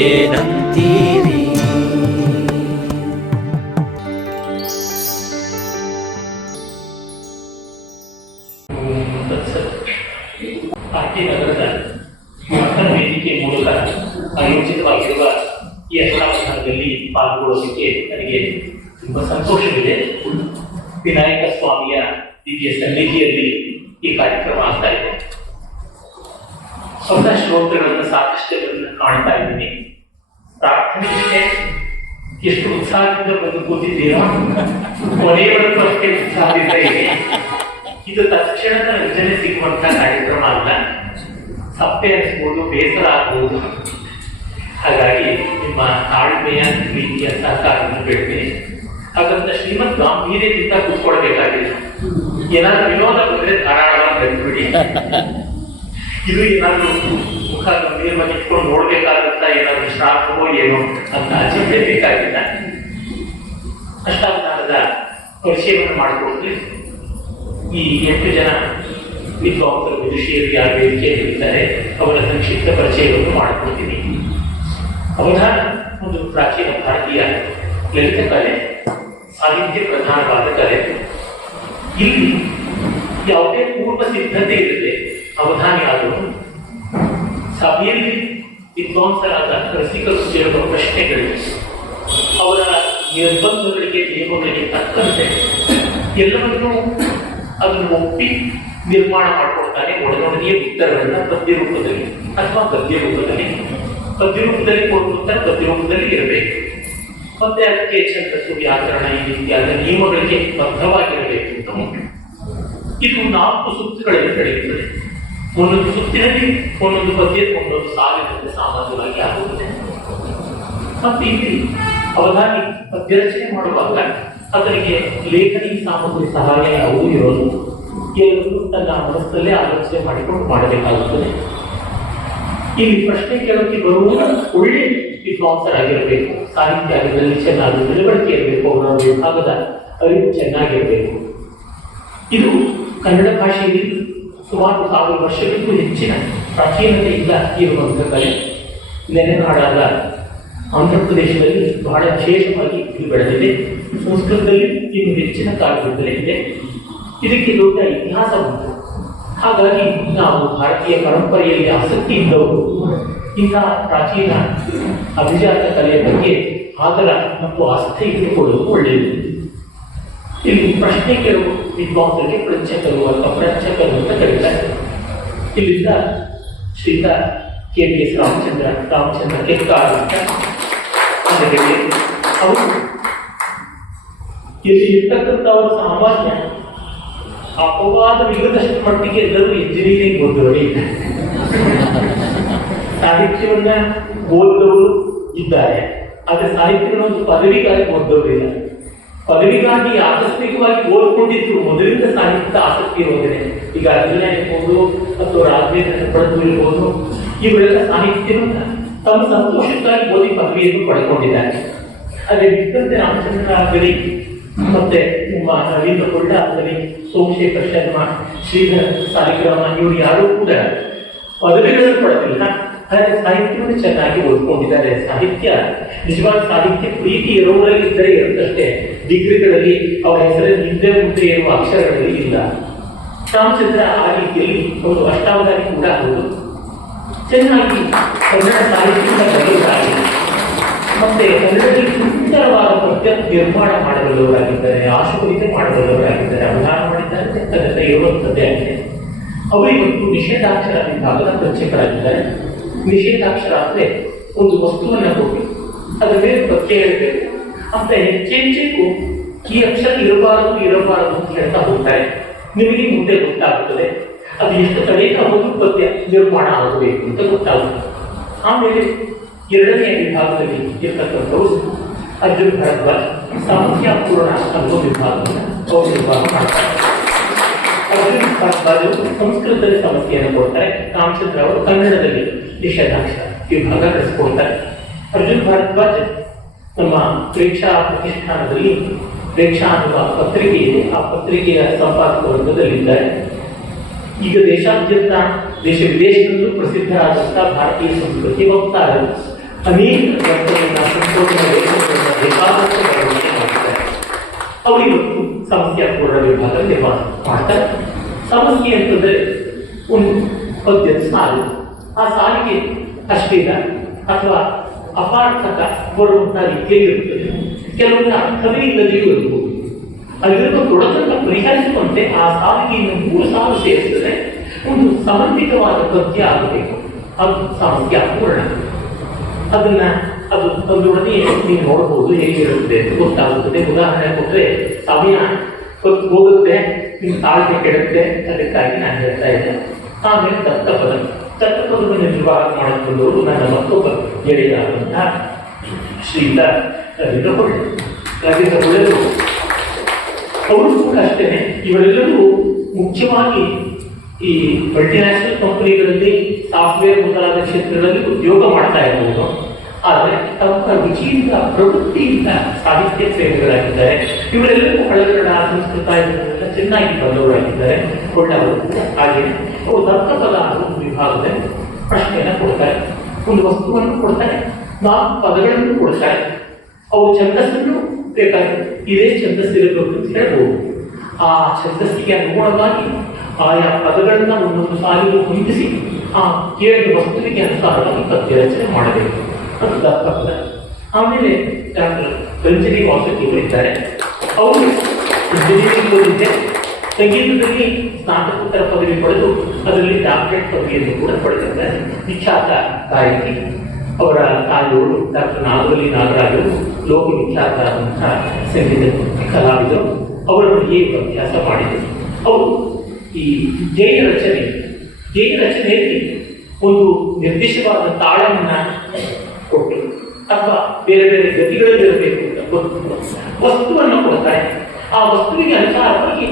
ಏನಂತೀರಿ? ಆರ್ಟಿ ನಗರದ ಮಕ್ಕಳ ವೇದಿಕೆ ಮೂಲಕ ಆಯೋಜಿತವಾಗಿರುವ ಈ ಅಷ್ಟಾವಧಾನದಲ್ಲಿ ಪಾಲ್ಗೊಳ್ಳೋದಕ್ಕೆ ನನಗೆ ತುಂಬಾ ಸಂತೋಷವಿದೆ. ವಿನಾಯಕ ಸ್ವಾಮಿಯ ದಿವ್ಯ ಸನ್ನಿಧಿಯಲ್ಲಿ ಈ ಕಾರ್ಯಕ್ರಮ ಆಗ್ತಾ ಇದೆ. ಹೊಸ ಶ್ರೋತೃಗಳನ್ನು ಸಾಕಷ್ಟು ಕಾಣ್ತಾ ಇದ್ದೀನಿ. ಪ್ರಾರ್ಥನೆಗೆ ಎಷ್ಟು ಉತ್ಸಾಹದಿಂದ ಬಂದು ಕೂತಿದ್ದೀರೋ ಕೊನೆಯವರೆಗೂ ಅಷ್ಟೇ ಉತ್ಸಾಹದಿಂದ ಇದೆ. ಇದು ತಕ್ಷಣದ ರಂಜನೆ ಸಿಗುವಂತಹ ಕಾರ್ಯಕ್ರಮ ಅಲ್ಲ. ಸಪ್ಪೆ ಅನಿಸ್ಬೋದು, ಬೇಸರ ಆಗ್ಬೋದು. ಹಾಗಾಗಿ ನಿಮ್ಮ ತಾಳ್ಮೆಯ ಪ್ರೀತಿಯ ಸಹಕಾರವನ್ನು ಬೇಡ್ತೀನಿ. ಹಾಗಂತ ಶ್ರೀಮಂತ ಗಾಂಭೀರ್ಯದಿಂದ ಕೂತ್ಕೊಳ್ಬೇಕಾಗಿಲ್ಲ. ಏನಾದ್ರೂ ವಿನೋದ ಬಂದ್ರೆ ಧಾರಾಳವಾಗಿ ಬಂದ್ಬಿಡಿ. ಇದು ಏನಾದ್ರೂ ಮುಖ ಗಂಭೀರವಾಗಿ ಇಟ್ಕೊಂಡು ನೋಡ್ಬೇಕಾದಂತ ಏನಾದ್ರೂ ಶ್ರಾಪವೋ ಏನೋ ಅಂತ ಅಚಿಂತೆ ಬೇಕಾಗಿಲ್ಲ. ಅಷ್ಟಾವಧಾನದ ಪರಿಚಯವನ್ನು ಮಾಡಿಕೊಡ್ತೀವಿ. ಈ 8 ಜನ ವಿದ್ವಾಂಸರು ವಿದುಷಿಯರು ಯಾರು ವೇದಿಕೆಯಲ್ಲಿದ್ದಾರೆ ಅವರ ಸಂಕ್ಷಿಪ್ತ ಪರಿಚಯವನ್ನು ಮಾಡಿಕೊಡ್ತೀನಿ. ಅವಧಾನ ಒಂದು ಪ್ರಾಚೀನ ಭಾರತೀಯ ಲಲಿತ ಕಲೆ, ಸಾಹಿತ್ಯ ಪ್ರಧಾನವಾದ ಕಲೆ. ಇಲ್ಲಿ ಯಾವುದೇ ಪೂರ್ವ ಸಿದ್ಧತೆ ಇರುತ್ತೆ. ಅವಧಾನಿ ಆದವರು ಸಭೆಯಲ್ಲಿ ವಿದ್ವಾಂಸರಾದ ರಸಿಕರು ಕೇಳುವ ಪ್ರಶ್ನೆಗಳಿವೆ. ಅವರ ನಿರ್ಬಂಧಗಳಿಗೆ ನಿಯಮಗಳಿಗೆ ತಕ್ಕಂತೆ ಎಲ್ಲವನ್ನೂ ಅದನ್ನು ಒಪ್ಪಿ ನಿರ್ಮಾಣ ಮಾಡಿಕೊಡ್ತಾನೆ. ಒಡನೊಡನೆಯ ಉತ್ತರಗಳನ್ನ ಪದ್ಯ ರೂಪದಲ್ಲಿ ಅಥವಾ ಗದ್ಯ ರೂಪದಲ್ಲಿ, ಪದ್ಯ ರೂಪದಲ್ಲಿ ಕೊಡುತ್ತಾ ಗದ್ಯ ರೂಪದಲ್ಲಿ ಇರಬೇಕು. ಮತ್ತೆ ಅದಕ್ಕೆ ಛಂದಸ್ಸು, ವ್ಯಾಕರಣ ಈ ರೀತಿಯಾದ ನಿಯಮಗಳಿಗೆ ಬದ್ಧವಾಗಿರಬೇಕು ಅಂತ ಉಂಟು. ಇದು 4 ಸುತ್ತುಗಳಲ್ಲಿ ನಡೆಯುತ್ತದೆ. ಒಂದೊಂದು ಸುತ್ತಿನಲ್ಲಿ ಒಂದೊಂದು ಪದ್ಯ ಒಂದೊಂದು ಸಾಲಿನಲ್ಲಿ ಸಾಮಾನ್ಯವಾಗಿ ಆಗುತ್ತದೆ. ಮತ್ತೆ ಇಲ್ಲಿ ಅವಧಾನಿ ಪದ್ಯ ರಚನೆ ಮಾಡುವಾಗ ಅದರಿಗೆ ಲೇಖನಿ ಸಾಮಗ್ರಿ ಸಹಾಯ ಯಾವುದೂ ಇರೋದು. ಕೆಲವರು ತನ್ನ ಮನಸ್ಸಲ್ಲೇ ಆಲೋಚನೆ ಮಾಡಿಕೊಂಡು ಮಾಡಬೇಕಾಗುತ್ತದೆ. ಇಲ್ಲಿ ಪ್ರಶ್ನೆ ಕೇಳೋಕೆ ಬರುವ ಒಳ್ಳೆ ವಿದ್ವಾಂಸರಾಗಿರಬೇಕು. ಸಾಹಿತ್ಯ ಅದರಲ್ಲಿ ಚೆನ್ನಾಗಿ ತಿಳುವಳಿಕೆ ಇರಬೇಕು. ಅವರ ವಿಭಾಗದ ಅರಿವು ಚೆನ್ನಾಗಿರಬೇಕು. ಇದು ಕನ್ನಡ ಭಾಷೆಯಲ್ಲಿ ಸುಮಾರು 1000 ವರ್ಷಗಳಿಗೂ ಹೆಚ್ಚಿನ ಪ್ರಾಚೀನತೆಯಿಂದ ಇರುವಂತಹ ಕಲೆ. ನೆನೆನಾಡಾದ ಆಂಧ್ರ ಪ್ರದೇಶದಲ್ಲಿ ಬಹಳ ವಿಶೇಷವಾಗಿ ಇದು ಬೆಳೆದಿದೆ. ಸಂಸ್ಕೃತದಲ್ಲಿ ಇನ್ನು ಹೆಚ್ಚಿನ ಕಾಲದಿಂದಲೇ ಇದೆ. ಇದಕ್ಕೆ ದೊಡ್ಡ ಇತಿಹಾಸ ಉಂಟು. ಹಾಗಾಗಿ ನಾವು ಭಾರತೀಯ ಪರಂಪರೆಯಲ್ಲಿ ಆಸಕ್ತಿ ಇದ್ದವರು ಇಂತಹ ಪ್ರಾಚೀನ ಅಭಿಜಾತ ಕಲೆಯ ಬಗ್ಗೆ ಆದರ ಮತ್ತು ಆಸಕ್ತಿ ಇಟ್ಟುಕೊಳ್ಳುವುದು ಒಳ್ಳೆಯದು. ಇಲ್ಲಿ ಪ್ರಶ್ನೆ ಕೇಳುವ ವಿದ್ವಾಂಸರಿಗೆ ಪ್ರಂಚಕರು ಅಥವಾ ಪ್ರಂಚಕರು ಅಂತ ಕರೀತಾರೆ. ಇಲ್ಲಿಂದ ಶ್ರೀತ KBS ರಾಮಚಂದ್ರ ಕೆಕ್ಕಾರ್ ಅಂತ ಅವರು ಇಲ್ಲಿ ಇರ್ತಕ್ಕಂಥವರು ಸಾಮಾನ್ಯ ಅಪವಾದವಿಲ್ಲದಷ್ಟು ಮಟ್ಟಿಗೆ ಎಲ್ಲರೂ ಇಂಜಿನಿಯರಿಂಗ್ ಓದುವವರೇ ಇದ್ದಾರೆ. ಸಾಹಿತ್ಯವನ್ನ ಓದಿದವರು ಇದ್ದಾರೆ, ಆದರೆ ಸಾಹಿತ್ಯವನ್ನು ಒಂದು ಪದವಿಗಾಗಿ ಓದೋರಿಲ್ಲ. ಪದವಿಗಾಗಿ ಆಕಸ್ಮಿಕವಾಗಿ ಓದ್ಕೊಂಡಿದ್ರು ಮೊದಲಿಂದ ಸಾಹಿತ್ಯದ ಆಸಕ್ತಿ ಇರೋದಿದೆ. ಈಗ ಅರ್ಜುನ ಇರ್ಬೋದು ಅಥವಾ ರಾಘವೇಂದ್ರ ಪಡೆದು ಇರ್ಬೋದು, ಇವುಗಳೆಲ್ಲ ಸಾಹಿತ್ಯವನ್ನು ತಮ್ಮ ಸಂತೋಷಕ್ಕಾಗಿ ಓದಿ ಪದವಿಯನ್ನು ಪಡ್ಕೊಂಡಿದ್ದಾರೆ. ಅದೇ ಬಿಟ್ಟಂತೆ ರಾಮಚಂದ್ರ ಆಗಲಿ ಮತ್ತೆ ನಿಮ್ಮ ರವೀಂದ್ರ ಕೊಳ್ಳ ಆಗಲಿ, ಸೋಮಶೇಖರ್ ಶರ್ಮಾ, ಶ್ರೀಧರ್ ಸಾಲಿಗ್ರಾಮ ಇವರು ಯಾರೂ ಕೂಡ ಪದವಿಗಳನ್ನು ಪಡೆದಿಲ್ಲ. ಆದರೆ ಸಾಹಿತ್ಯವನ್ನು ಚೆನ್ನಾಗಿ ಓದ್ಕೊಂಡಿದ್ದಾರೆ. ಸಾಹಿತ್ಯ ನಿಜವಾದ ಸಾಹಿತ್ಯ ಪ್ರೀತಿ ಇರುವವರಲ್ಲಿ ಇದ್ದರೆ ಇರುತ್ತಷ್ಟೇ. ಡಿಗ್ರಿಗಳಲ್ಲಿ ಅವರ ಹೆಸರಲ್ಲಿ ಹಿಂದೆ ಮುಂದೆ ಇರುವ ಅಕ್ಷರಗಳಲ್ಲಿ ಇಲ್ಲ. ರಾಮಚಂದ್ರ ಆ ರೀತಿಯಲ್ಲಿ ಒಂದು ಅಷ್ಟಾವಧಾನಿ ಕೂಡ ಹೌದು. ಚೆನ್ನಾಗಿ ಕನ್ನಡ ಸಾಹಿತ್ಯದ ಬಗೆಯಾಗಿ ಮತ್ತೆ ಕನ್ನಡದಲ್ಲಿ ಸುಂದರವಾದ ಪದ್ಯ ನಿರ್ಮಾಣ ಮಾಡಬಲ್ಲವರಾಗಿದ್ದಾರೆ, ಆಶುಕರಿತೆ ಮಾಡಬಲ್ಲವರಾಗಿದ್ದಾರೆ. ಅವಧಾನ ಮಾಡಿದ್ದಾರೆ, ಕನ್ನಡ ಇರುವಂಥದ್ದೇ ಆಗಿದೆ. ಅವರಿಗೊಂದು ನಿಷೇಧಾಕ್ಷರ ವಿಭಾಗದ ಪ್ರೇಕ್ಷಕರಾಗಿದ್ದಾರೆ. ನಿಷೇಧಾಕ್ಷರ ಅಂದ್ರೆ ಒಂದು ವಸ್ತುವನ್ನು ಕೊಟ್ಟು ಅದರ ಮೇಲೆ ಪದ್ಯ ಹೇಳಬೇಕು ಅಂತ ಹೆಚ್ಚೆಚ್ಚು ಈ ಅಕ್ಷರ ಇರಬಾರದು ಅಂತ ಹೇಳ್ತಾ ಹೋಗ್ತಾರೆ. ನಿಮಗೆ ಮುಂದೆ ಗೊತ್ತಾಗುತ್ತದೆ ಅದು ಎಷ್ಟು ಕಡೆಯಿಂದ ಒಂದು ಪದ್ಯ ನಿರ್ಮಾಣ ಆಗಬೇಕು ಅಂತ ಗೊತ್ತಾಗುತ್ತೆ. ಆಮೇಲೆ 2ನೇ ವಿಭಾಗದಲ್ಲಿ ಇರ್ತಕ್ಕಂಥವ್ರು ಅರ್ಜುನ್ ಭರದ್ವಾಜ್ ಸಮಸ್ಯಾಪೂರ್ಣ ಅನ್ನೋ ವಿಭಾಗವನ್ನು ನಿರ್ಮಾಣ ಮಾಡ್ತಾರೆ. ಅರ್ಜುನ್ ಭರದ್ವಾಜ್ ಸಂಸ್ಕೃತದಲ್ಲಿ ಸಮಸ್ಯೆಯನ್ನು ಕೊಡ್ತಾರೆ. ರಾಮಚಂದ್ರ ಅವರು ಕನ್ನಡದಲ್ಲಿ ನಿಷೇಧಾಕ್ಷರ ವಿಭಾಗ ನಡೆಸಿಕೊಡ್ತಾರೆ. ಅರ್ಜುನ್ ಭರದ್ವಾಜ್ ನಮ್ಮ ಪ್ರೇಕ್ಷಾ ಪ್ರತಿಷ್ಠಾನದಲ್ಲಿ ಪ್ರೇಕ್ಷಾ ಅನ್ನುವ ಪತ್ರಿಕೆ ಇದೆ. ಆ ಪತ್ರಿಕೆಯ ಸಂಪಾದಕ ವರ್ಗದಲ್ಲಿದ್ದಾರೆ. ಈಗ ದೇಶಾದ್ಯಂತ ದೇಶ ವಿದೇಶದಲ್ಲೂ ಪ್ರಸಿದ್ಧರಾದಂತಹ ಭಾರತೀಯ ಸಂಸ್ಕೃತಿ ವಕ್ತಾರರು ಅನೇಕ ಗ್ರಂಥಗಳನ್ನ ಸಂಶೋಧನಾ ಲೇಖನಗಳನ್ನ ಬೇಕಾದಷ್ಟು ಬರವಣಿಗೆ ಮಾಡ್ತಾರೆ. ಅವರು ಇವತ್ತು ಸಮಸ್ಯಾಪೂರ್ಣ ವಿಭಾಗ ನಿರ್ಮಾಣ ಮಾಡ್ತಾರೆ. ಸಮಸ್ಯೆ ಅಂತಂದ್ರೆ ಒಂದು ಪದ್ಯದ ಸಾಲು, ಆ ಸಾಲಿಗೆ ಅಶ್ಲೀಲ ಅಥವಾ ಅಪಾರ್ಥಕ ಬರುವಂತಹ ರೀತಿಯಲ್ಲಿರುತ್ತದೆ. ಕೆಲವೊಂದು ಅರ್ಥವೇ ಇಲ್ಲದೆಯೂ ಇರಬಹುದು. ಅಲ್ಲಿರುವ ತೊಡಕನ್ನು ಪರಿಹರಿಸುವಂತೆ ಆ ಸಾಲಿಗೆ ಇನ್ನು 3 ಸಾಲು ಸೇರಿಸಿದರೆ ಒಂದು ಸಮನ್ವಿತವಾದ ಪದ್ಯ ಆಗಬೇಕು. ಅದು ಸಮಸ್ಯಾಪೂರ್ಣ. ಅದರೊಡನೆ ನೀವು ನೋಡಬಹುದು ಹೇಗಿರುತ್ತದೆ ಅಂತ ಗೊತ್ತಾಗುತ್ತದೆ. ಉದಾಹರಣೆ ಕೊಟ್ಟರೆ ಸಮಯ ಹೋಗುತ್ತೆ, ನಿಮ್ಮ ತಾಳ್ಮೆ ಕೆಡುತ್ತೆ, ಅದಕ್ಕಾಗಿ ನಾನು ಹೇಳ್ತಾ ಇದ್ದೆ. ಆಮೇಲೆ ತತ್ವಪದವನ್ನು ನಿರ್ವಾಹ ಮಾಡಿಕೊಂಡವರು ನನ್ನ ಮತ್ತೊಬ್ಬ ಗೆಳೆಯರಾದಂತಹ ಶ್ರೀಯುತ ರವೀಂದ್ರ ಹೊಳ್ಳೆರು. ಅವರು ಕೂಡ ಅಷ್ಟೇನೆ. ಇವರೆಲ್ಲರೂ ಮುಖ್ಯವಾಗಿ ಈ ಮಲ್ಟಿನ್ಯಾಷನಲ್ ಕಂಪನಿಗಳಲ್ಲಿ ಸಾಫ್ಟ್ವೇರ್ ಮೊದಲಾದ ಕ್ಷೇತ್ರಗಳಲ್ಲಿ ಉದ್ಯೋಗ ಮಾಡ್ತಾ ಇರಬಹುದು. ಆದರೆ ತಮ್ಮ ರುಚಿಯಿಂದ ಪ್ರವೃತ್ತಿಯಿಂದ ಸಾಹಿತ್ಯ ಪ್ರೇಮಿಗಳಾಗಿದ್ದಾರೆ. ಇವರೆಲ್ಲರೂ ಹಳಗಡ ಸಂಸ್ಕೃತ ಇದನ್ನೆಲ್ಲ ಚೆನ್ನಾಗಿ ಬಂದವರಾಗಿದ್ದಾರೆ. ಕೊಳ್ಳವರು ಹಾಗೆ ಅವರು ತರ್ಕಪದ ಅನ್ನೋ ವಿಭಾಗದಲ್ಲಿ ಪ್ರಶ್ನೆಯನ್ನು ಕೊಡ್ತಾರೆ, ಒಂದು ವಸ್ತುವನ್ನು ಕೊಡ್ತಾರೆ, 4 ಪದಗಳನ್ನು ಕೊಡ್ತಾರೆ. ಅವು ಛಂದಸ್ಸನ್ನು ಬೇಕಾದ್ರೆ ಇದೇ ಛಂದಸ್ಸಿರಬೇಕು ಅಂತ ಹೇಳ್ಬೋದು. ಆ ಛಂದಸ್ಸಿಗೆ ಅನುಗುಣವಾಗಿ ಆಯಾ ಪದಗಳನ್ನ ಒಂದೊಂದು ಸಾಲಿಗೆ ಹೊಂದಿಸಿ ಆ ಕೇಳಿದ ವಸ್ತುವಿಗೆ ಅನುಸಾರವಾಗಿ ಪದ್ಯ ರಚನೆ ಮಾಡಬೇಕು. ಅದು ದತ್ತಪದ. ಆಮೇಲೆ ಡಾಕ್ಟರ್ ರಂಜನಿ ವಾಸಕಿ ಅವರಿದ್ದಾರೆ. ಅವರು ಇಂಜಿನಿಯರಿಂಗ್ ಓದಿದ್ದೆ, ಸಂಗೀತದಲ್ಲಿ ಸ್ನಾತಕೋತ್ತರ ಪದವಿ ಪಡೆದು ಅದರಲ್ಲಿ ಡಾಕ್ಟರೇಟ್ ಪದವಿಯನ್ನು ಕೂಡ ಪಡೆದಿದ್ದಾರೆ. ವಿಖ್ಯಾತ ಗಾಯಕಿ. ಅವರ ತಾಯಿಯವರು ಡಾಕ್ಟರ್ ನಾಗವಲ್ಲಿ ನಾಗರಾಜರು ಲೋಕವಿಖ್ಯಾತರಾದಂತಹ ಸಂಗೀತ ಕಲಾವಿದರು. ಅವರನ್ನು ಹೇಗೆ ಅಭ್ಯಾಸ ಮಾಡಿದರು. ಅವರು ಈ ಜೈ ರಚನೆಯಲ್ಲಿ ಒಂದು ನಿರ್ದಿಷ್ಟವಾದ ತಾಳವನ್ನು ಕೊಟ್ಟು ಅಥವಾ ಬೇರೆ ಬೇರೆ ಗತಿಗಳಲ್ಲಿರಬೇಕು ಅಂತ ವಸ್ತುವನ್ನು ಕೊಡ್ತಾರೆ. ಆ ವಸ್ತುವಿಗೆ ಅನುಸಾರವಾಗಿ